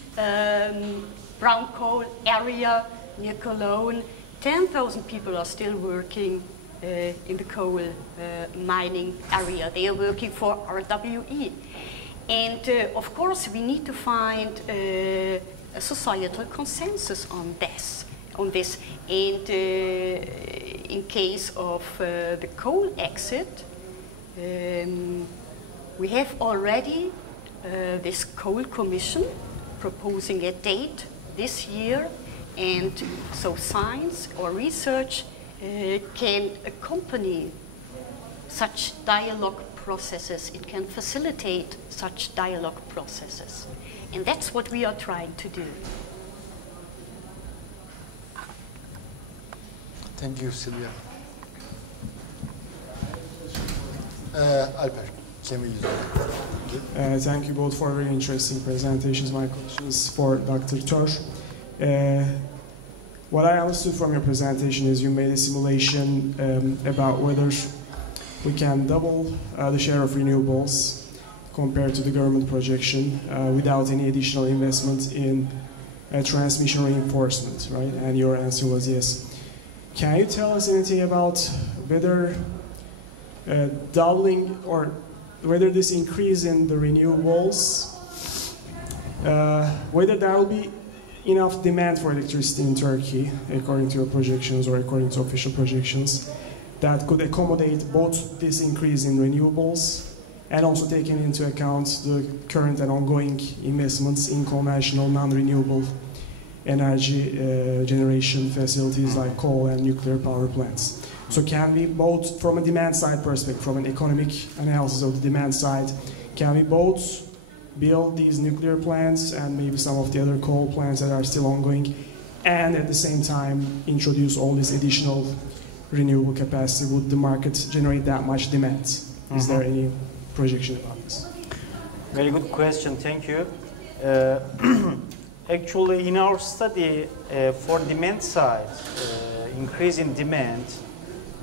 brown coal area near Cologne, 10,000 people are still working in the coal mining area. They are working for RWE. And of course, we need to find a societal consensus on this. And in case of the coal exit, we have already this coal commission proposing a date this year, and so science or research can accompany such dialogue processes. It can facilitate such dialogue processes. And that's what we are trying to do. Thank you, Sylvia. Alper, can we use that? Thank you both for very interesting presentations. My question is for Dr. Tör. What I understood from your presentation is you made a simulation about whether we can double the share of renewables compared to the government projection without any additional investment in transmission reinforcement, right? And your answer was yes. Can you tell us anything about whether doubling or whether this increase in the renewables, whether there will be enough demand for electricity in Turkey, according to your projections or according to official projections, that could accommodate both this increase in renewables and also taking into account the current and ongoing investments in conventional non-renewable energy generation facilities like coal and nuclear power plants. So can we both, from a demand side perspective, from an economic analysis of the demand side, can we both build these nuclear plants and maybe some of the other coal plants that are still ongoing, and at the same time introduce all this additional renewable capacity? Would the market generate that much demand? Is there any projection about this? Very good question, thank you. Actually, in our study, for demand side, increase in demand,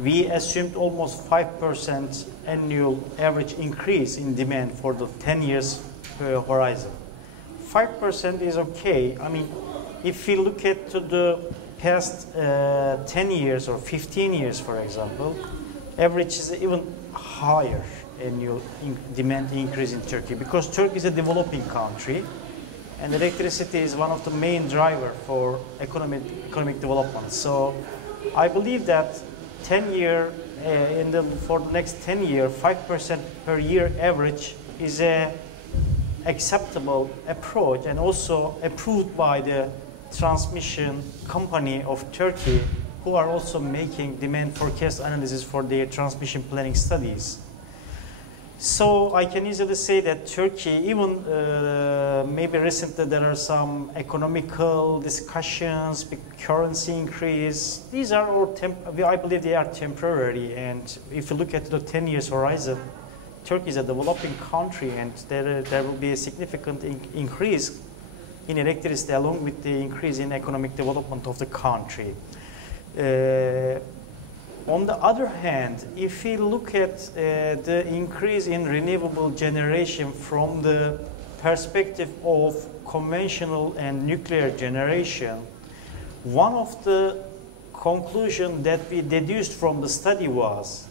we assumed almost 5% annual average increase in demand for the 10 years horizon. 5% is okay. I mean, if we look at the past 10 years or 15 years, for example, average is even higher annual demand increase in Turkey, because Turkey is a developing country. And electricity is one of the main drivers for economic development. So I believe that 10-year, for the next 10 years, 5% per year average is an acceptable approach, and also approved by the transmission company of Turkey, who are also making demand forecast analysis for their transmission planning studies. So I can easily say that Turkey, even maybe recently there are some economical discussions, currency increase. These are all, I believe they are temporary. And if you look at the 10 years horizon, Turkey is a developing country, and there will be a significant increase in electricity along with the increase in economic development of the country. On the other hand, if we look at the increase in renewable generation from the perspective of conventional and nuclear generation, one of the conclusion that we deduced from the study was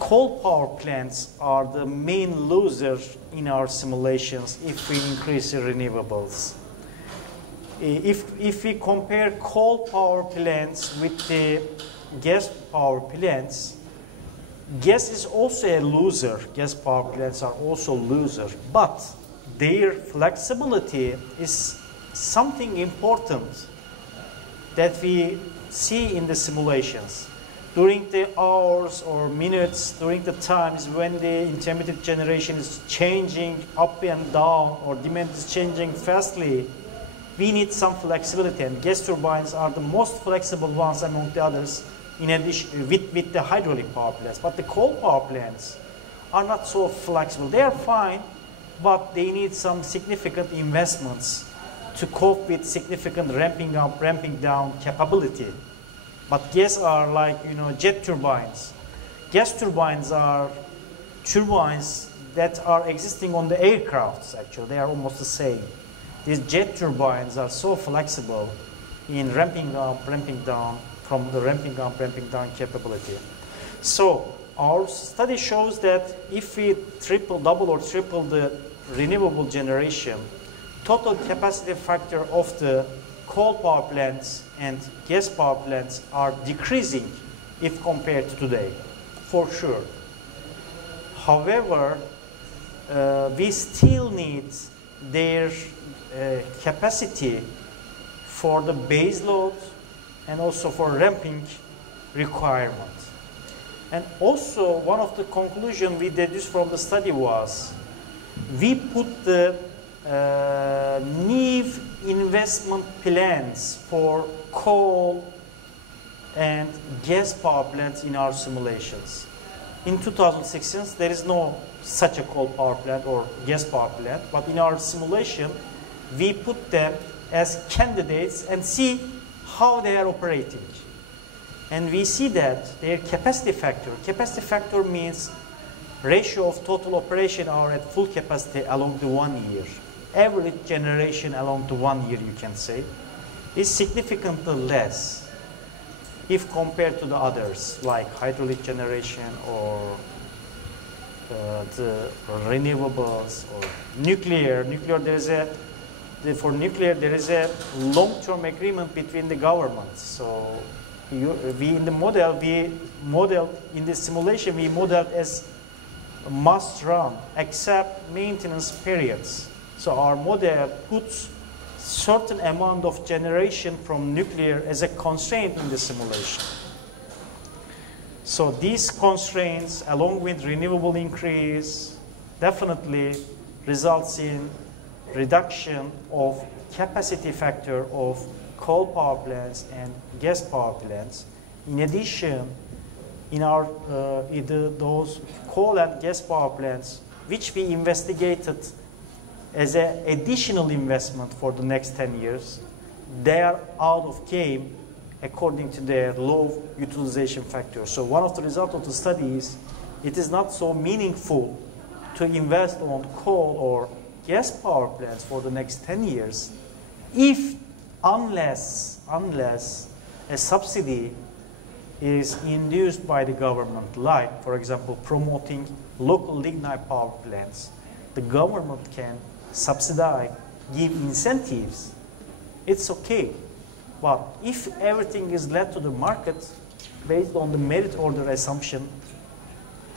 coal power plants are the main losers in our simulations if we increase the renewables. If we compare coal power plants with the gas power plants, gas is also a loser. Gas power plants are also losers, but their flexibility is something important that we see in the simulations. During the hours or minutes, during the times when the intermittent generation is changing up and down or demand is changing fastly, we need some flexibility, and gas turbines are the most flexible ones among the others in addition with the hydraulic power plants. But the coal power plants are not so flexible. They are fine, but they need some significant investments to cope with significant ramping up, ramping down capability. But gas are like, jet turbines. Gas turbines are turbines that are existing on the aircrafts, actually. They are almost the same. These jet turbines are so flexible in ramping up, ramping down, from the ramping up, ramping down capability. So our study shows that if we double or triple the renewable generation, total capacity factor of the coal power plants and gas power plants are decreasing if compared to today, for sure. However, we still need their capacity for the base load and also for ramping requirement. And also, one of the conclusions we deduced from the study was we put the new investment plans for coal and gas power plants in our simulations. In 2016, there is no such a coal power plant or gas power plant, but in our simulation, we put them as candidates and see how they are operating. And we see that their capacity factor means ratio of total operation hour at full capacity along the 1 year. Average generation along the 1 year, you can say, is significantly less if compared to the others, like hydraulic generation or the renewables or nuclear. For nuclear, there is a long-term agreement between the governments. So in the simulation, we modeled as must run except maintenance periods. So our model puts certain amount of generation from nuclear as a constraint in the simulation. So these constraints, along with renewable increase, definitely results in reduction of capacity factor of coal power plants and gas power plants. In addition, in our those coal and gas power plants, which we investigated as an additional investment for the next 10 years, they are out of game according to their low utilization factor. So one of the results of the study is it is not so meaningful to invest on coal or gas power plants for the next 10 years unless a subsidy is induced by the government, like, for example, promoting local lignite power plants. The government can subsidize, give incentives. It's okay. But if everything is led to the market based on the merit order assumption,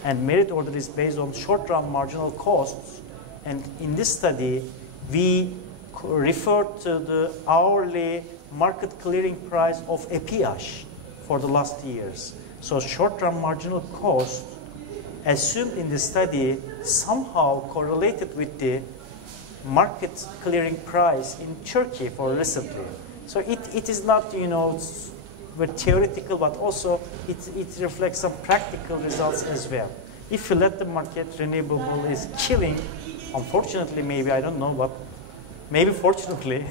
and merit order is based on short-run marginal costs, and in this study, we refer to the hourly market clearing price of EPRA for the last years. So short-run marginal cost assumed in the study somehow correlated with the market clearing price in Turkey for recently. So it is not, very theoretical, but also it reflects some practical results as well. If you let the market, renewable is killing, unfortunately, maybe, I don't know, but maybe fortunately,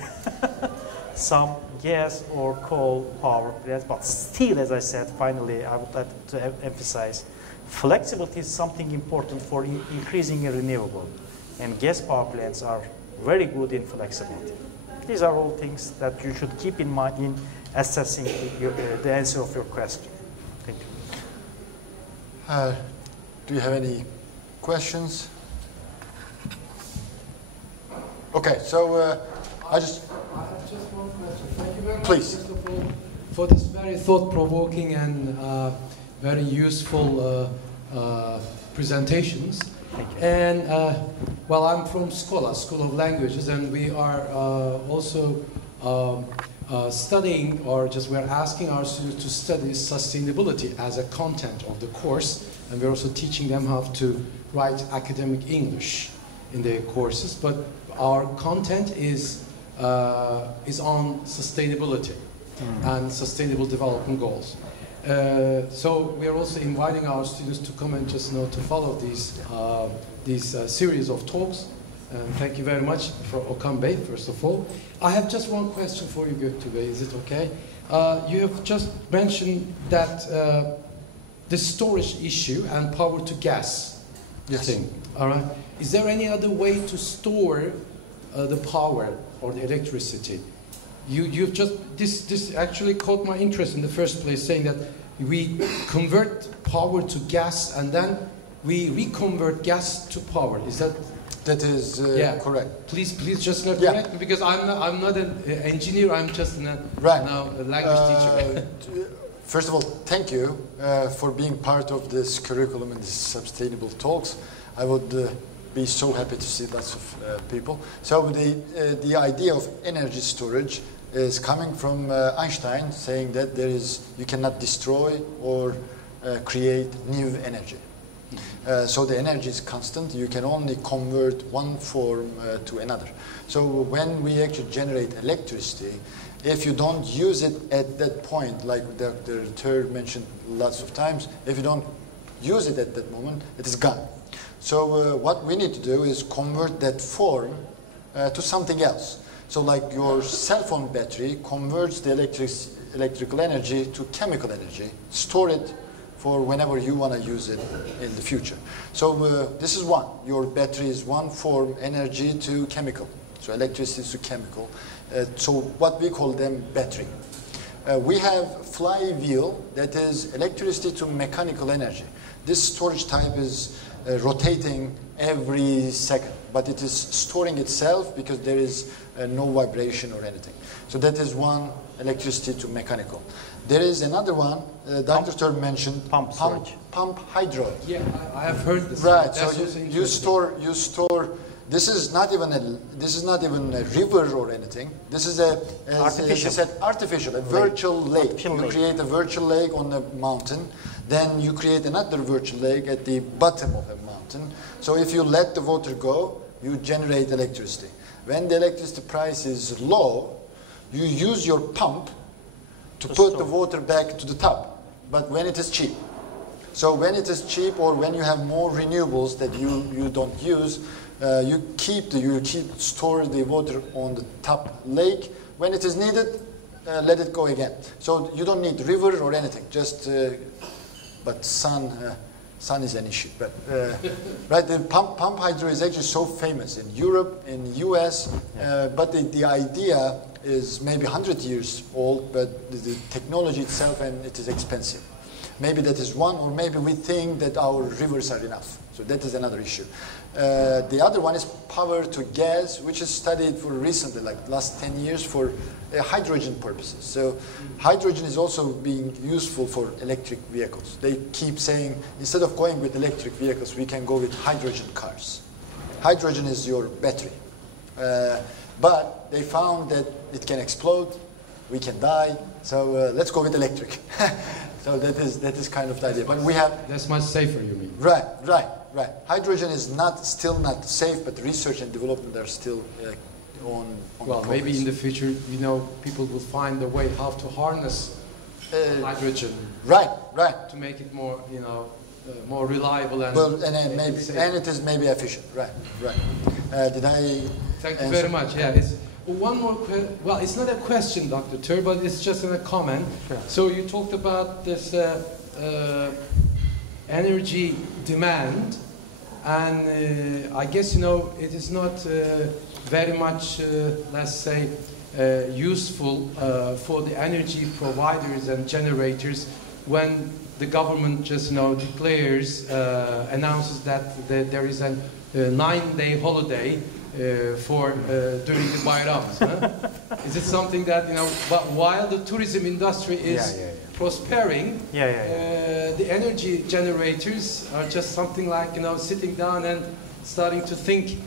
some gas or coal power plants. But still, as I said, finally, I would like to emphasize, flexibility is something important for increasing a renewable. And gas power plants are very good in flexibility. These are all things that you should keep in mind in assessing the answer of your question. Thank you. Do you have any questions? Okay, so I have just one question. Thank you very much, Please. first of all, for this very thought-provoking and very useful presentations. And well, I'm from School of Languages, and we are also studying, or just we're asking our students to study sustainability as a content of the course, and we're also teaching them how to write academic English in their courses. But our content is on sustainability and sustainable development goals. So we are also inviting our students to come and just to follow these series of talks. Thank you very much for Okan Bey, first of all. I have just one question for you, Göktürk Bey. Is it okay? You have just mentioned that the storage issue and power to gas thing. All right. Is there any other way to store the power or the electricity? You've just this actually caught my interest in the first place, saying that we convert power to gas and then we reconvert gas to power. Is that? That is correct. Please just correct me, because I'm not an engineer. I'm just a language teacher. First of all, thank you for being part of this curriculum and these sustainable talks. I would be so happy to see lots of people. So the idea of energy storage is coming from Einstein, saying that you cannot destroy or create new energy. So the energy is constant. You can only convert one form to another. So when we actually generate electricity, if you don't use it at that point, like Dr. Tur mentioned lots of times, if you don't use it at that moment, it is gone. So what we need to do is convert that form to something else. So like your cell phone battery converts the electrical energy to chemical energy, store it for whenever you want to use it in the future. So this is one. Your battery is one form energy to chemical. So electricity to chemical. So what we call them battery. We have flywheel, that is electricity to mechanical energy. This storage type is rotating every second, but it is storing itself because there is no vibration or anything. So that is one, electricity to mechanical. There is another one, Dr. Tur mentioned, pump hydro. Yeah, I have heard this. Right, so you store. This is not even a river or anything. This is artificial, a virtual lake. You create a virtual lake on the mountain, then you create another virtual lake at the bottom of a mountain. So if you let the water go, you generate electricity. When the electricity price is low, you use your pump to put the water back to the top. But when it is cheap. So when it is cheap, or when you have more renewables that you don't use, you store the water on the top lake. When it is needed, let it go again. So you don't need river or anything. Just but sun is an issue. But right, the pump hydro is actually so famous in Europe, in the US. But the idea is maybe 100 years old, but the technology itself, and it is expensive. Maybe that is one, or maybe we think that our rivers are enough. So that is another issue. The other one is power to gas, which is studied for recently, like last 10 years, for hydrogen purposes. So hydrogen is also being useful for electric vehicles. They keep saying, instead of going with electric vehicles, we can go with hydrogen cars. Hydrogen is your battery. But they found that it can explode, we can die, so let's go with electric. So that is kind of the idea. But we have... That's much safer, you mean? Right. Hydrogen is still not safe, but research and development are still on well, maybe in the future, people will find a way how to harness hydrogen. Right. To make it more, more reliable and... Well, and it is maybe efficient. Right. Did I... Thank you very much. Yeah, it's one more question. Well, it's not a question, Dr. Tur, but it's just a comment. Sure. So you talked about this energy demand, and I guess it is not very much, let's say, useful for the energy providers and generators when the government just declares, announces that there is a 9-day holiday for during the Bayrams. Is it something that but while the tourism industry is prospering, the energy generators are just something like sitting down and starting to think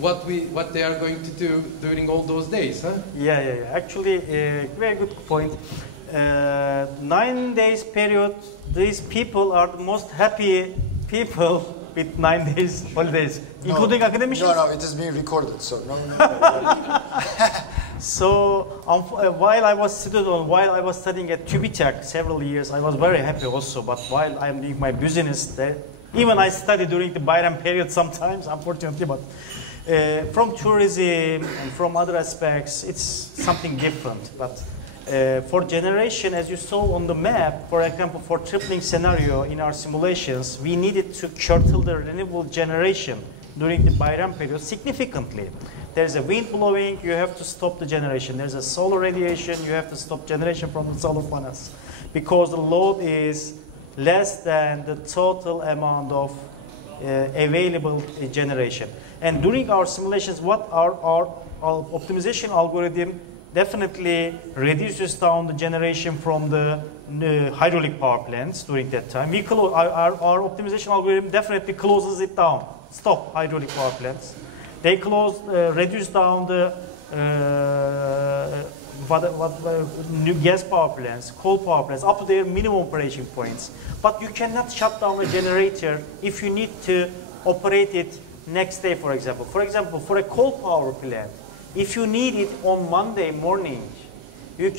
what they are going to do during all those days, huh? Actually, very good point. 9 days period, these people are the most happy people with 9 days holidays, including academicians? No, it is being recorded, so no. So while I was studying at TÜBİTAK several years, I was very happy also. But while I am doing my business there, even I study during the Bayram period sometimes, unfortunately. But from tourism and from other aspects, it's something different. But for generation, as you saw on the map, for example, for tripling scenario in our simulations, we needed to curtail the renewable generation during the Bayram period significantly. There's a wind blowing, you have to stop the generation. There's a solar radiation, you have to stop generation from the solar panels because the load is less than the total amount of available generation. And during our simulations, what our optimization algorithm definitely reduces down the generation from the hydraulic power plants during that time. Our optimization algorithm definitely closes it down. Stop hydraulic power plants. They reduce down the new gas power plants, coal power plants, up to their minimum operation points. But you cannot shut down a generator if you need to operate it next day, for example. For example, for a coal power plant, if you need it on Monday morning, you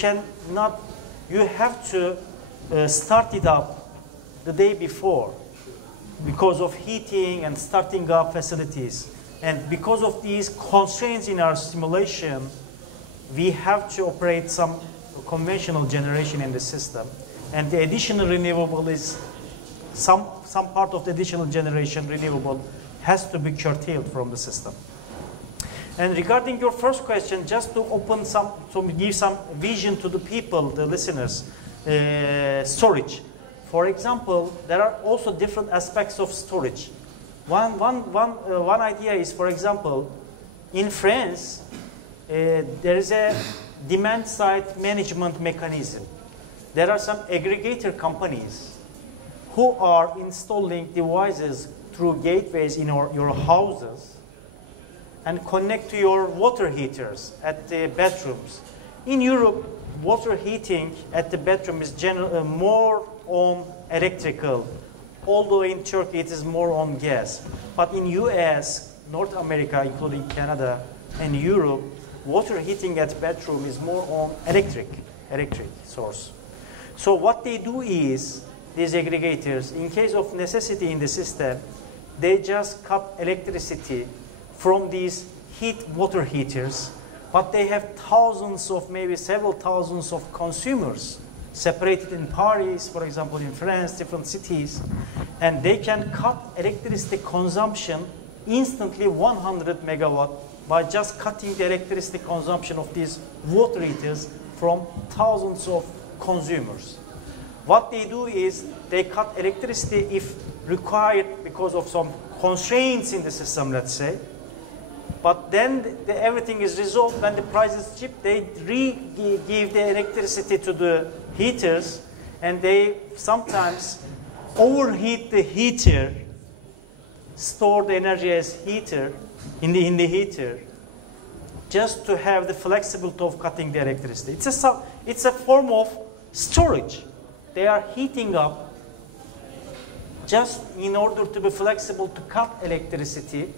have to start it up the day before because of heating and starting up facilities. And because of these constraints in our simulation, we have to operate some conventional generation in the system. And the additional renewable is, some part of the additional generation renewable has to be curtailed from the system. And regarding your first question, just to give some vision to the people, the listeners, storage. For example, there are also different aspects of storage. One idea is, for example, in France, there is a demand-side management mechanism. There are some aggregator companies who are installing devices through gateways in your houses and connect to your water heaters at the bedrooms. In Europe, water heating at the bedroom is more on electrical, although in Turkey it is more on gas. But in US, North America, including Canada and Europe, water heating at bedroom is more on electric source. So what they do is, these aggregators, in case of necessity in the system, they just cut electricity from these water heaters, but they have maybe several thousands of consumers separated in Paris, for example, in France, different cities, and they can cut electricity consumption instantly 100 megawatt by just cutting the electricity consumption of these water heaters from thousands of consumers. What they do is they cut electricity if required because of some constraints in the system, let's say. But then everything is resolved when the price is cheap. They give the electricity to the heaters, and they sometimes overheat the heater, store the energy as heater in the heater, just to have the flexibility of cutting the electricity. It's a form of storage. They are heating up just in order to be flexible to cut electricity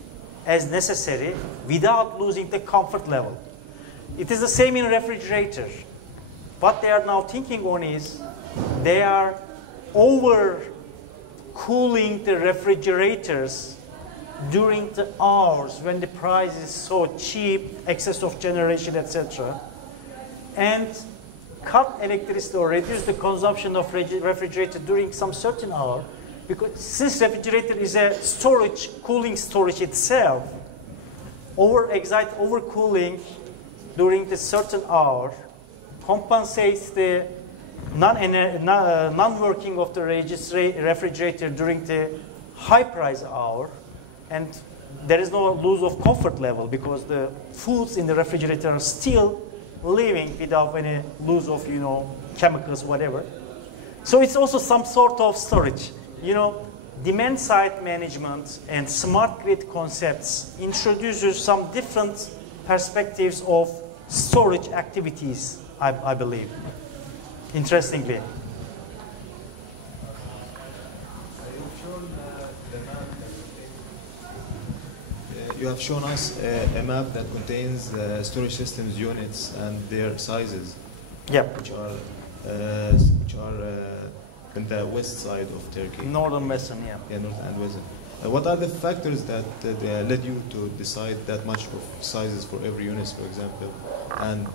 as necessary without losing the comfort level. It is the same in refrigerator. What they are now thinking on is they are over-cooling the refrigerators during the hours when the price is so cheap, excess of generation, etc. And cut electricity or reduce the consumption of refrigerator during some certain hour, because since refrigerator is a cooling storage itself, overcooling during the certain hour compensates the non-working of the refrigerator during the high price hour, and there is no loss of comfort level because the foods in the refrigerator are still living without any loss of, you know, chemicals, whatever. So it's also some sort of storage. You know, demand side management and smart grid concepts introduces some different perspectives of storage activities, I believe, interestingly. You have shown us a map that contains storage systems units and their sizes, Yep. which are in the west side of Turkey. Northern Western, yeah. Yeah, north and western. What are the factors that led you to decide that much of sizes for every unit, for example, and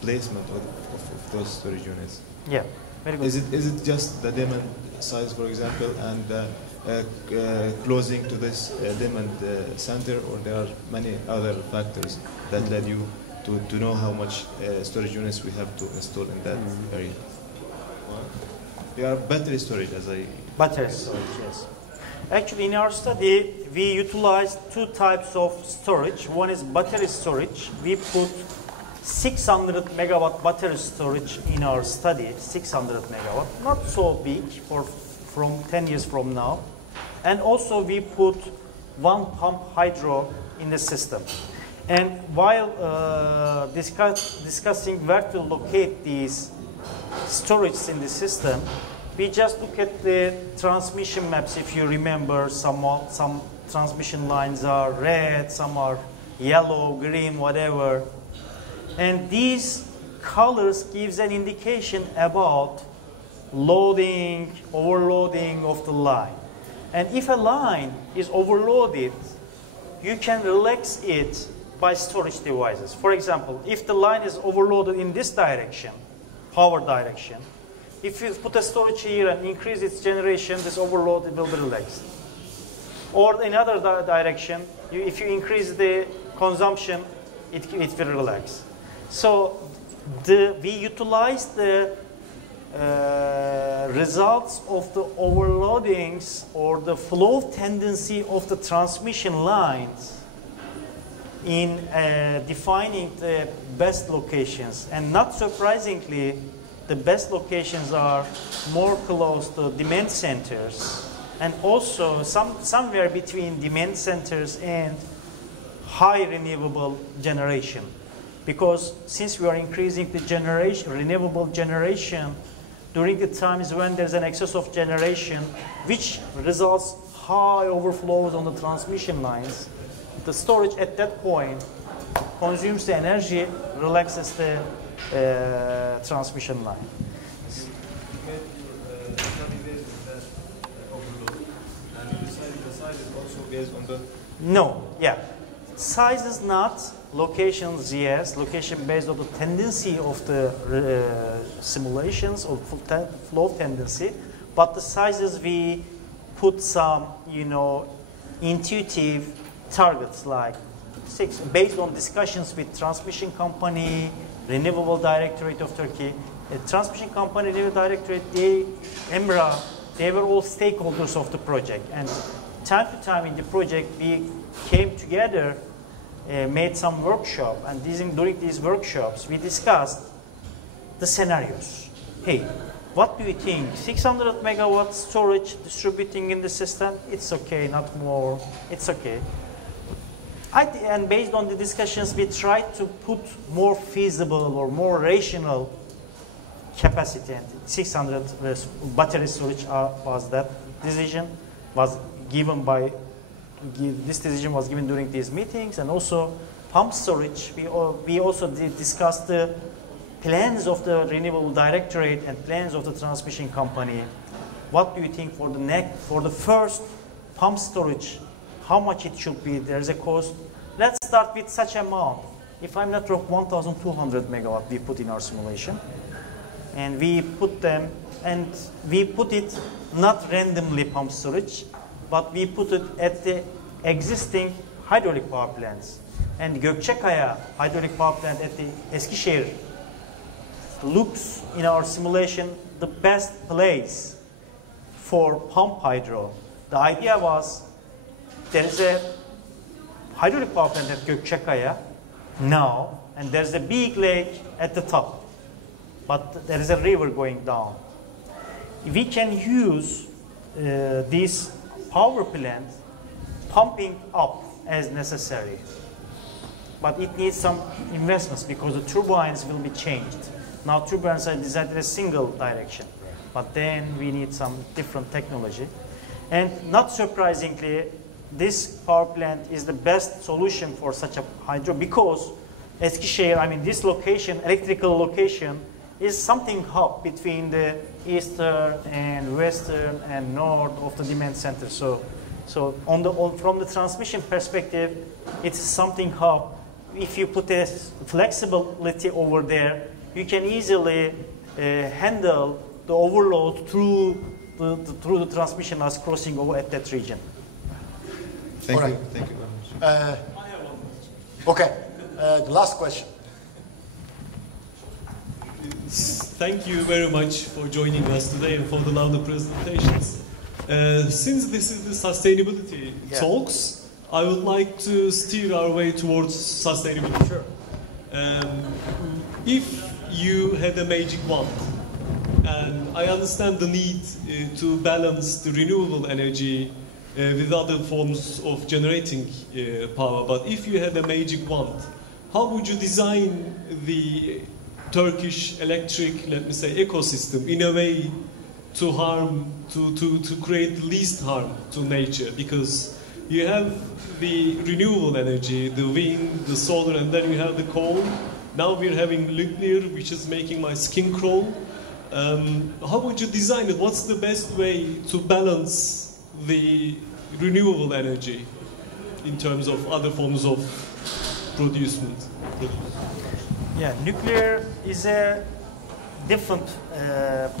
placement of those storage units? Yeah, very good. Is it just the demand size, for example, and closing to this demand center, or there are many other factors that led you to know how much storage units we have to install in that area? They are battery storage, as I... Battery storage, yes. Actually, in our study, we utilized two types of storage. One is battery storage. We put 600 megawatt battery storage in our study, 600 megawatt, not so big from 10 years from now. And also we put one pump hydro in the system. And while discussing where to locate these storage in the system, we just look at the transmission maps. If you remember, some transmission lines are red, some are yellow, green, whatever. And these colors gives an indication about loading, overloading of the line. And if a line is overloaded, you can relax it by storage devices. For example, if the line is overloaded in this direction, power direction, if you put a storage here and increase its generation, this overload will be relaxed. Or in other direction, if you increase the consumption, it will relax. So we utilize the results of the overloadings or the flow tendency of the transmission lines in defining the best locations. And not surprisingly, the best locations are more close to demand centers, and also somewhere between demand centers and high renewable generation. Because since we are increasing the generation, renewable generation, during the times when there's an excess of generation, which results high overflows on the transmission lines, the storage at that point consumes the energy, relaxes the transmission line. No, yeah. Size is not, locations, yes. Location based on the tendency of the simulations or flow tendency. But the sizes, we put some, you know, intuitive targets like 6, based on discussions with transmission company, Renewable Directorate of Turkey. Transmission company, Renewable Directorate, EPRA, they were all stakeholders of the project. And time to time in the project, we came together, made some workshop, and during these workshops, we discussed the scenarios. Hey, what do you think? 600 megawatt storage distributing in the system? It's okay, not more, it's okay. And based on the discussions, we tried to put more feasible or more rational capacity, and 600 battery storage was that decision, was given by, this decision was given during these meetings. And also pump storage, we also discussed the plans of the Renewable Directorate and plans of the transmission company. What do you think for the first pump storage, how much it should be? There's a cost. Let's start with such amount. If I'm not wrong, 1,200 megawatt we put in our simulation. And we put them, and we put it not randomly pump storage, but we put it at the existing hydraulic power plants. And Gökçekaya hydraulic power plant at the Eskişehir looks in our simulation the best place for pump hydro. The idea was there is a hydraulic power plant at Gökçekaya now, and there's a big lake at the top, but there is a river going down. We can use this power plant pumping up as necessary, but it needs some investments because the turbines will be changed. Now turbines are designed in a single direction, but then we need some different technology. And not surprisingly, this power plant is the best solution for such a hydro because Eskişehir, I mean this location, electrical location, is something hub between the eastern and western and north of the demand center. So from the transmission perspective, it's something hub. If you put a flexibility over there, you can easily handle the overload through the transmission lines crossing over at that region. Thank All you. right. Thank you very much. Okay, the last question. Thank you very much for joining us today and for the lovely presentations. Since this is the sustainability talks, I would like to steer our way towards sustainability. Sure. If you had a magic wand, and I understand the need to balance the renewable energy with other forms of generating power, but if you had a magic wand, how would you design the Turkish electric, let me say, ecosystem in a way to create the least harm to nature? Because you have the renewable energy, the wind, the solar, and then you have the coal. Now we're having nuclear, which is making my skin crawl. How would you design it? What's the best way to balance the renewable energy in terms of other forms of producement? Yeah, nuclear is a different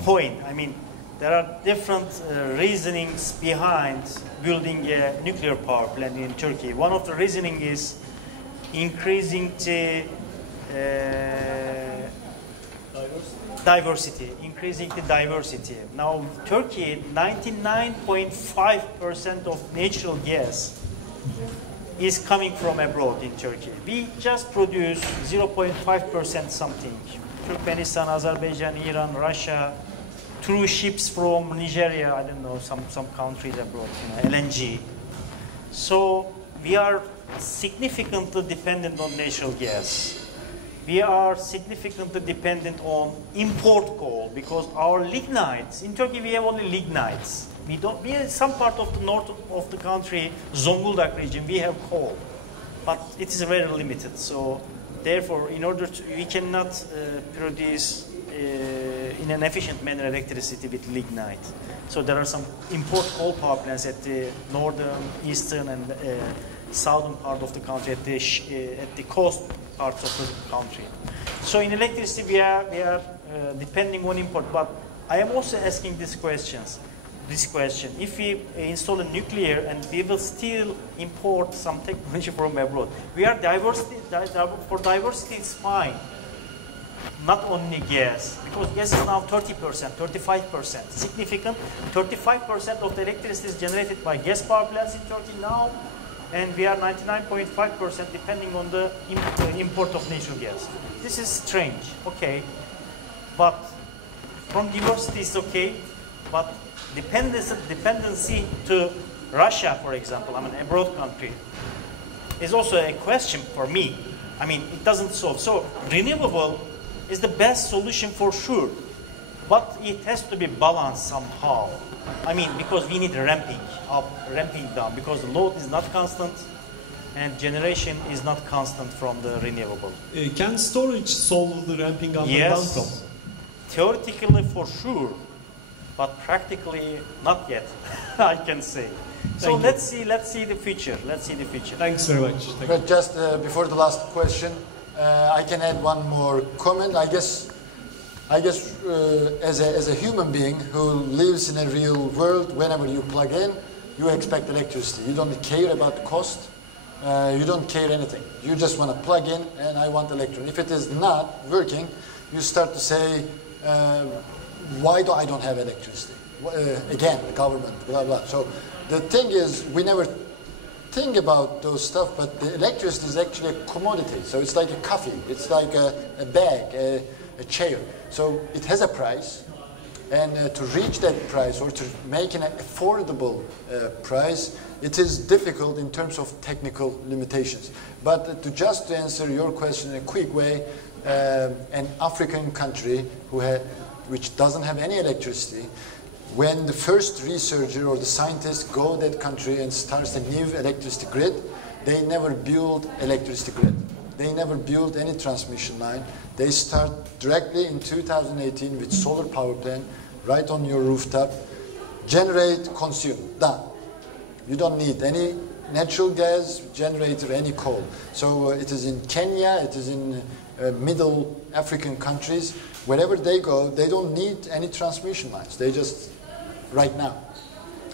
point. I mean, there are different reasonings behind building a nuclear power plant in Turkey. One of the reasoning is increasing the diversity. Now, Turkey, 99.5% of natural gas is coming from abroad in Turkey. We just produce 0.5% something. Turkmenistan, Azerbaijan, Iran, Russia, through ships from Nigeria, I don't know, some countries abroad, LNG. So we are significantly dependent on natural gas. We are significantly dependent on import coal because our lignites, in Turkey we have only lignites. We in some part of the north of the country, Zonguldak region, we have coal, but it is very limited. So therefore, we cannot produce in an efficient manner electricity with lignite. So there are some import coal power plants at the northern, eastern, and southern part of the country, at the coast parts of the country. So in electricity, we are depending on import. But I am also asking this question: if we install a nuclear and we will still import some technology from abroad, we are for diversity it's fine. Not only gas, because gas is now 30%, 35%, significant. 35% of the electricity is generated by gas power plants in Turkey now, and we are 99.5% depending on the import of natural gas. This is strange, okay, but from diversity is okay, but dependency to Russia, for example, I mean abroad country, is also a question for me. I mean, it doesn't solve. So renewable is the best solution for sure, but it has to be balanced somehow. I mean, because we need ramping up, ramping down, because the load is not constant and generation is not constant from the renewable. Can storage solve the ramping up and down problem? Theoretically for sure, but practically not yet, I can say. So let's see the future. Thanks very much. But just before the last question, I can add one more comment. I guess as a human being who lives in a real world, whenever you plug in, you expect electricity. You don't care about the cost. you don't care anything. You just want to plug in and I want electron. If it is not working, you start to say, why do I don't have electricity? Again, the government, blah, blah. So the thing is, we never think about those stuff, but the electricity is actually a commodity. So it's like a coffee, it's like a bag, a chair. So it has a price, and to reach that price or to make an affordable price, it is difficult in terms of technical limitations. But to answer your question in a quick way, an African country which doesn't have any electricity, when the first researcher or the scientists go to that country and starts a new electricity grid, they never build electricity grid. They never build any transmission line. They start directly in 2018 with solar power plant right on your rooftop. Generate, consume, done. You don't need any natural gas generator, any coal. So it is in Kenya, it is in middle African countries. Wherever they go, they don't need any transmission lines. They just, right now.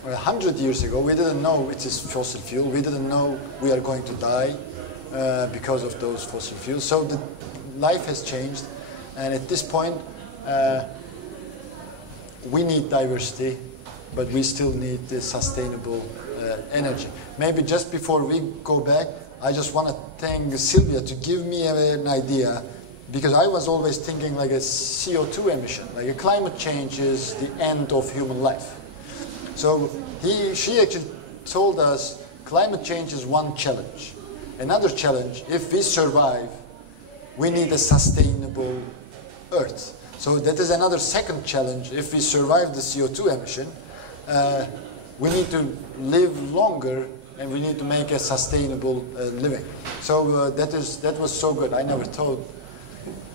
100 years ago, we didn't know it is fossil fuel. We didn't know we are going to die because of those fossil fuels. So the life has changed. And at this point, we need diversity, but we still need the sustainable energy. Maybe just before we go back, I just want to thank Sylvia to give me an idea, because I was always thinking like a CO2 emission, like a climate change is the end of human life. So she actually told us climate change is one challenge. Another challenge, if we survive, we need a sustainable Earth. So that is another second challenge. If we survive the CO2 emission, we need to live longer and we need to make a sustainable living. So that was so good. I never thought.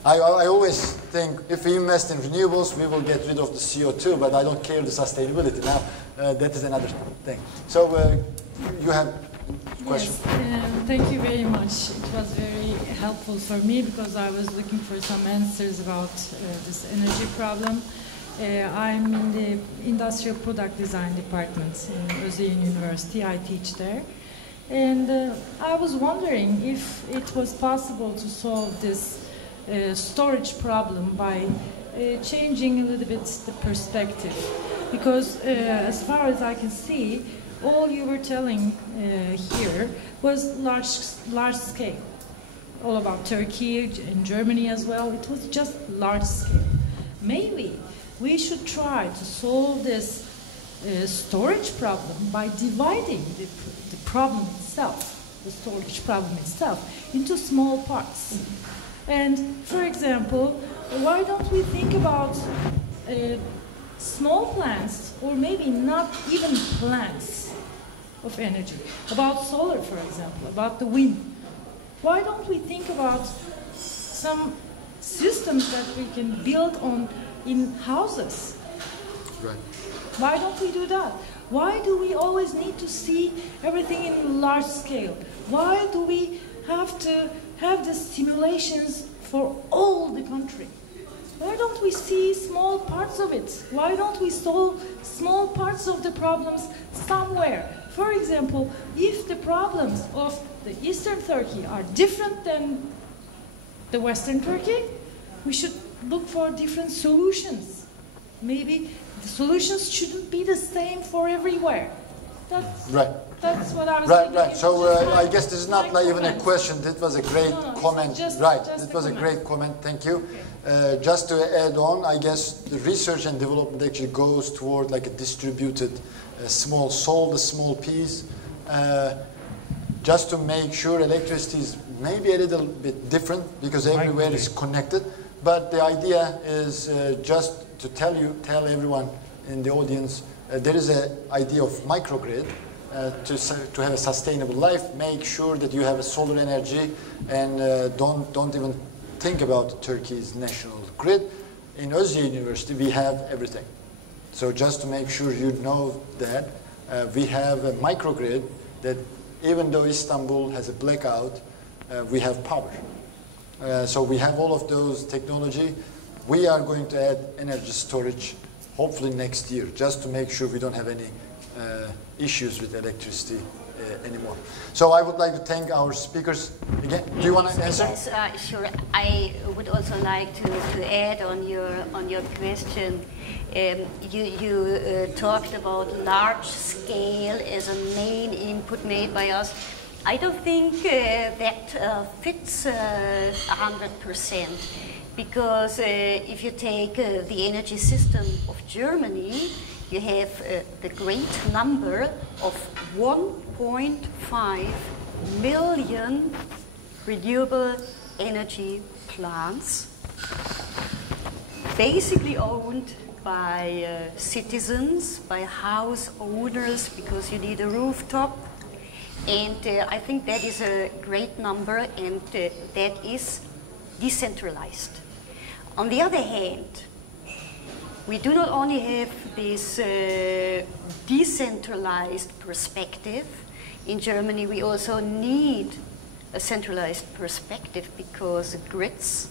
I always think if we invest in renewables, we will get rid of the CO2, but I don't care the sustainability. Now, that is another thing. So you have a question? Yes, thank you very much. It was very helpful for me because I was looking for some answers about this energy problem. I'm in the Industrial Product Design Department in Özyeğin University. I teach there. And I was wondering if it was possible to solve this storage problem by changing a little bit the perspective. Because as far as I can see, all you were telling here was large scale. All about Turkey and Germany as well. It was just large scale. Maybe we should try to solve this storage problem by dividing the problem itself, the storage problem itself, into small parts. And for example, why don't we think about small plants, or maybe not even plants of energy, about solar, for example, about the wind. Why don't we think about some systems that we can build on in houses? Right. Why don't we do that? Why do we always need to see everything in large scale? Why do we have to have the simulations for all the country? Why don't we see small parts of it? Why don't we solve small parts of the problems somewhere? For example, if the problems of the Eastern Turkey are different than the Western Turkey, we should look for different solutions. Maybe the solutions shouldn't be the same for everywhere. That's what I was thinking. Right. So I guess this is not like even a question. It was a great comment. It was a great comment. Thank you. Just to add on, I guess the research and development actually goes toward like a distributed, solve the small piece, just to make sure electricity is maybe a little bit different because everywhere is connected. But the idea is just to tell everyone in the audience, there is an idea of microgrid to have a sustainable life. Make sure that you have a solar energy and don't even think about Turkey's national grid. In Özyeğin University, we have everything. So just to make sure you know that, we have a microgrid that even though Istanbul has a blackout, we have power. So we have all of those technology. We are going to add energy storage hopefully next year, just to make sure we don't have any issues with electricity anymore. So I would like to thank our speakers again. Do you want to answer? Yes, sure. I would also like to add on your question. You talked about large scale as a main input made by us. I don't think that fits 100%, because if you take the energy system of Germany, you have the great number of 1.5 million renewable energy plants, basically owned by citizens, by house owners, because you need a rooftop. And I think that is a great number, and that is decentralized. On the other hand, we do not only have this decentralized perspective. In Germany, we also need a centralized perspective, because grids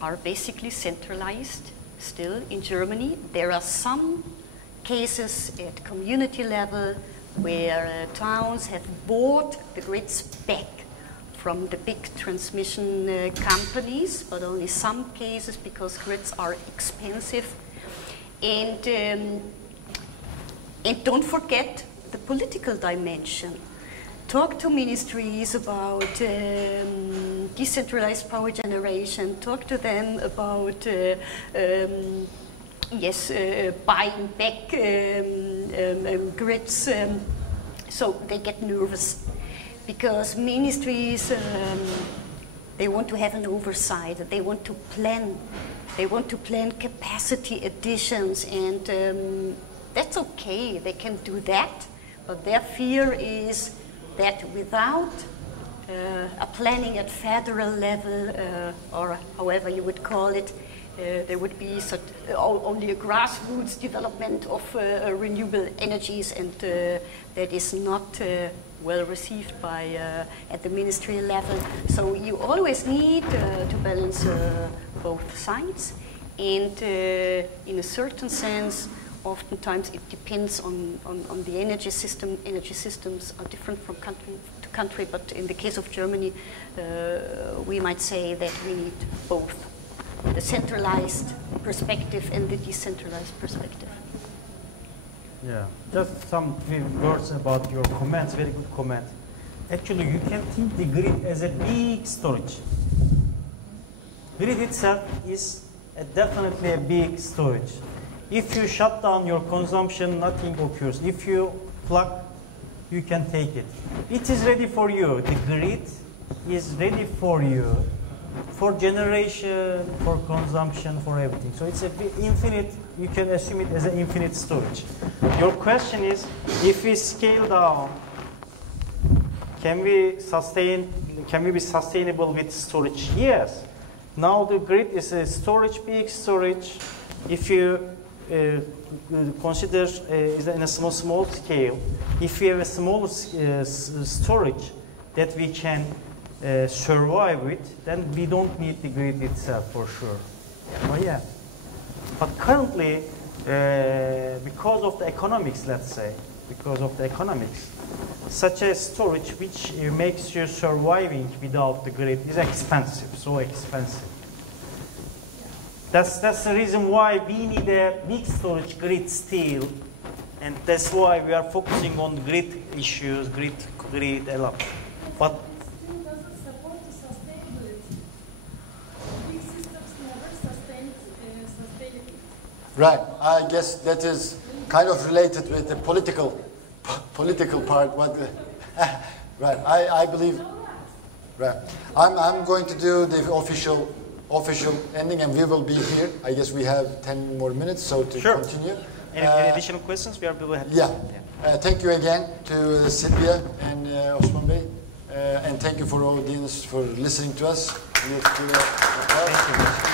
are basically centralized still in Germany. There are some cases at community level where towns have bought the grids back from the big transmission companies, but only some cases, because grids are expensive. And don't forget the political dimension. Talk to ministries about decentralized power generation. Talk to them about buying back grids. So they get nervous, because ministries they want to have an oversight. They want to plan. They want to plan capacity additions, and that's okay. They can do that, but their fear is that without a planning at federal level, or however you would call it, there would be only a grassroots development of renewable energies, and that is not well received by at the ministry level. So you always need to balance both sides, and in a certain sense, oftentimes it depends on the energy system. Energy systems are different from country to country, but in the case of Germany, we might say that we need both the centralized perspective and the decentralized perspective. Yeah, just some few words about your comments, very good comment. Actually, you can think the grid as a big storage. Grid itself is definitely a big storage. If you shut down your consumption, nothing occurs. If you plug, you can take it. It is ready for you. The grid is ready for you, for generation, for consumption, for everything. So it's a infinite, you can assume it as an infinite storage. Your question is, if we scale down, can we be sustainable with storage? Yes. Now the grid is a storage, big storage. If you consider is in a small scale, if we have a small storage that we can survive with, then we don't need the grid itself for sure. Oh yeah. But currently, because of the economics, let's say, because of the economics, such a storage which makes you surviving without the grid is expensive, so expensive. That's the reason why we need a big storage grid still, and that's why we are focusing on grid issues, grid a lot. But still doesn't support the sustainability. Big systems never sustain sustainability. Right. I guess that is kind of related with the political part. But right. I believe. Right. I'm going to do the official ending, and we will be here. I guess we have 10 more minutes, so to continue. Any additional questions? We are really happy. Yeah. Thank you again to Sylvia and Osman Bey, and thank you for all audience for listening to us. Thank you.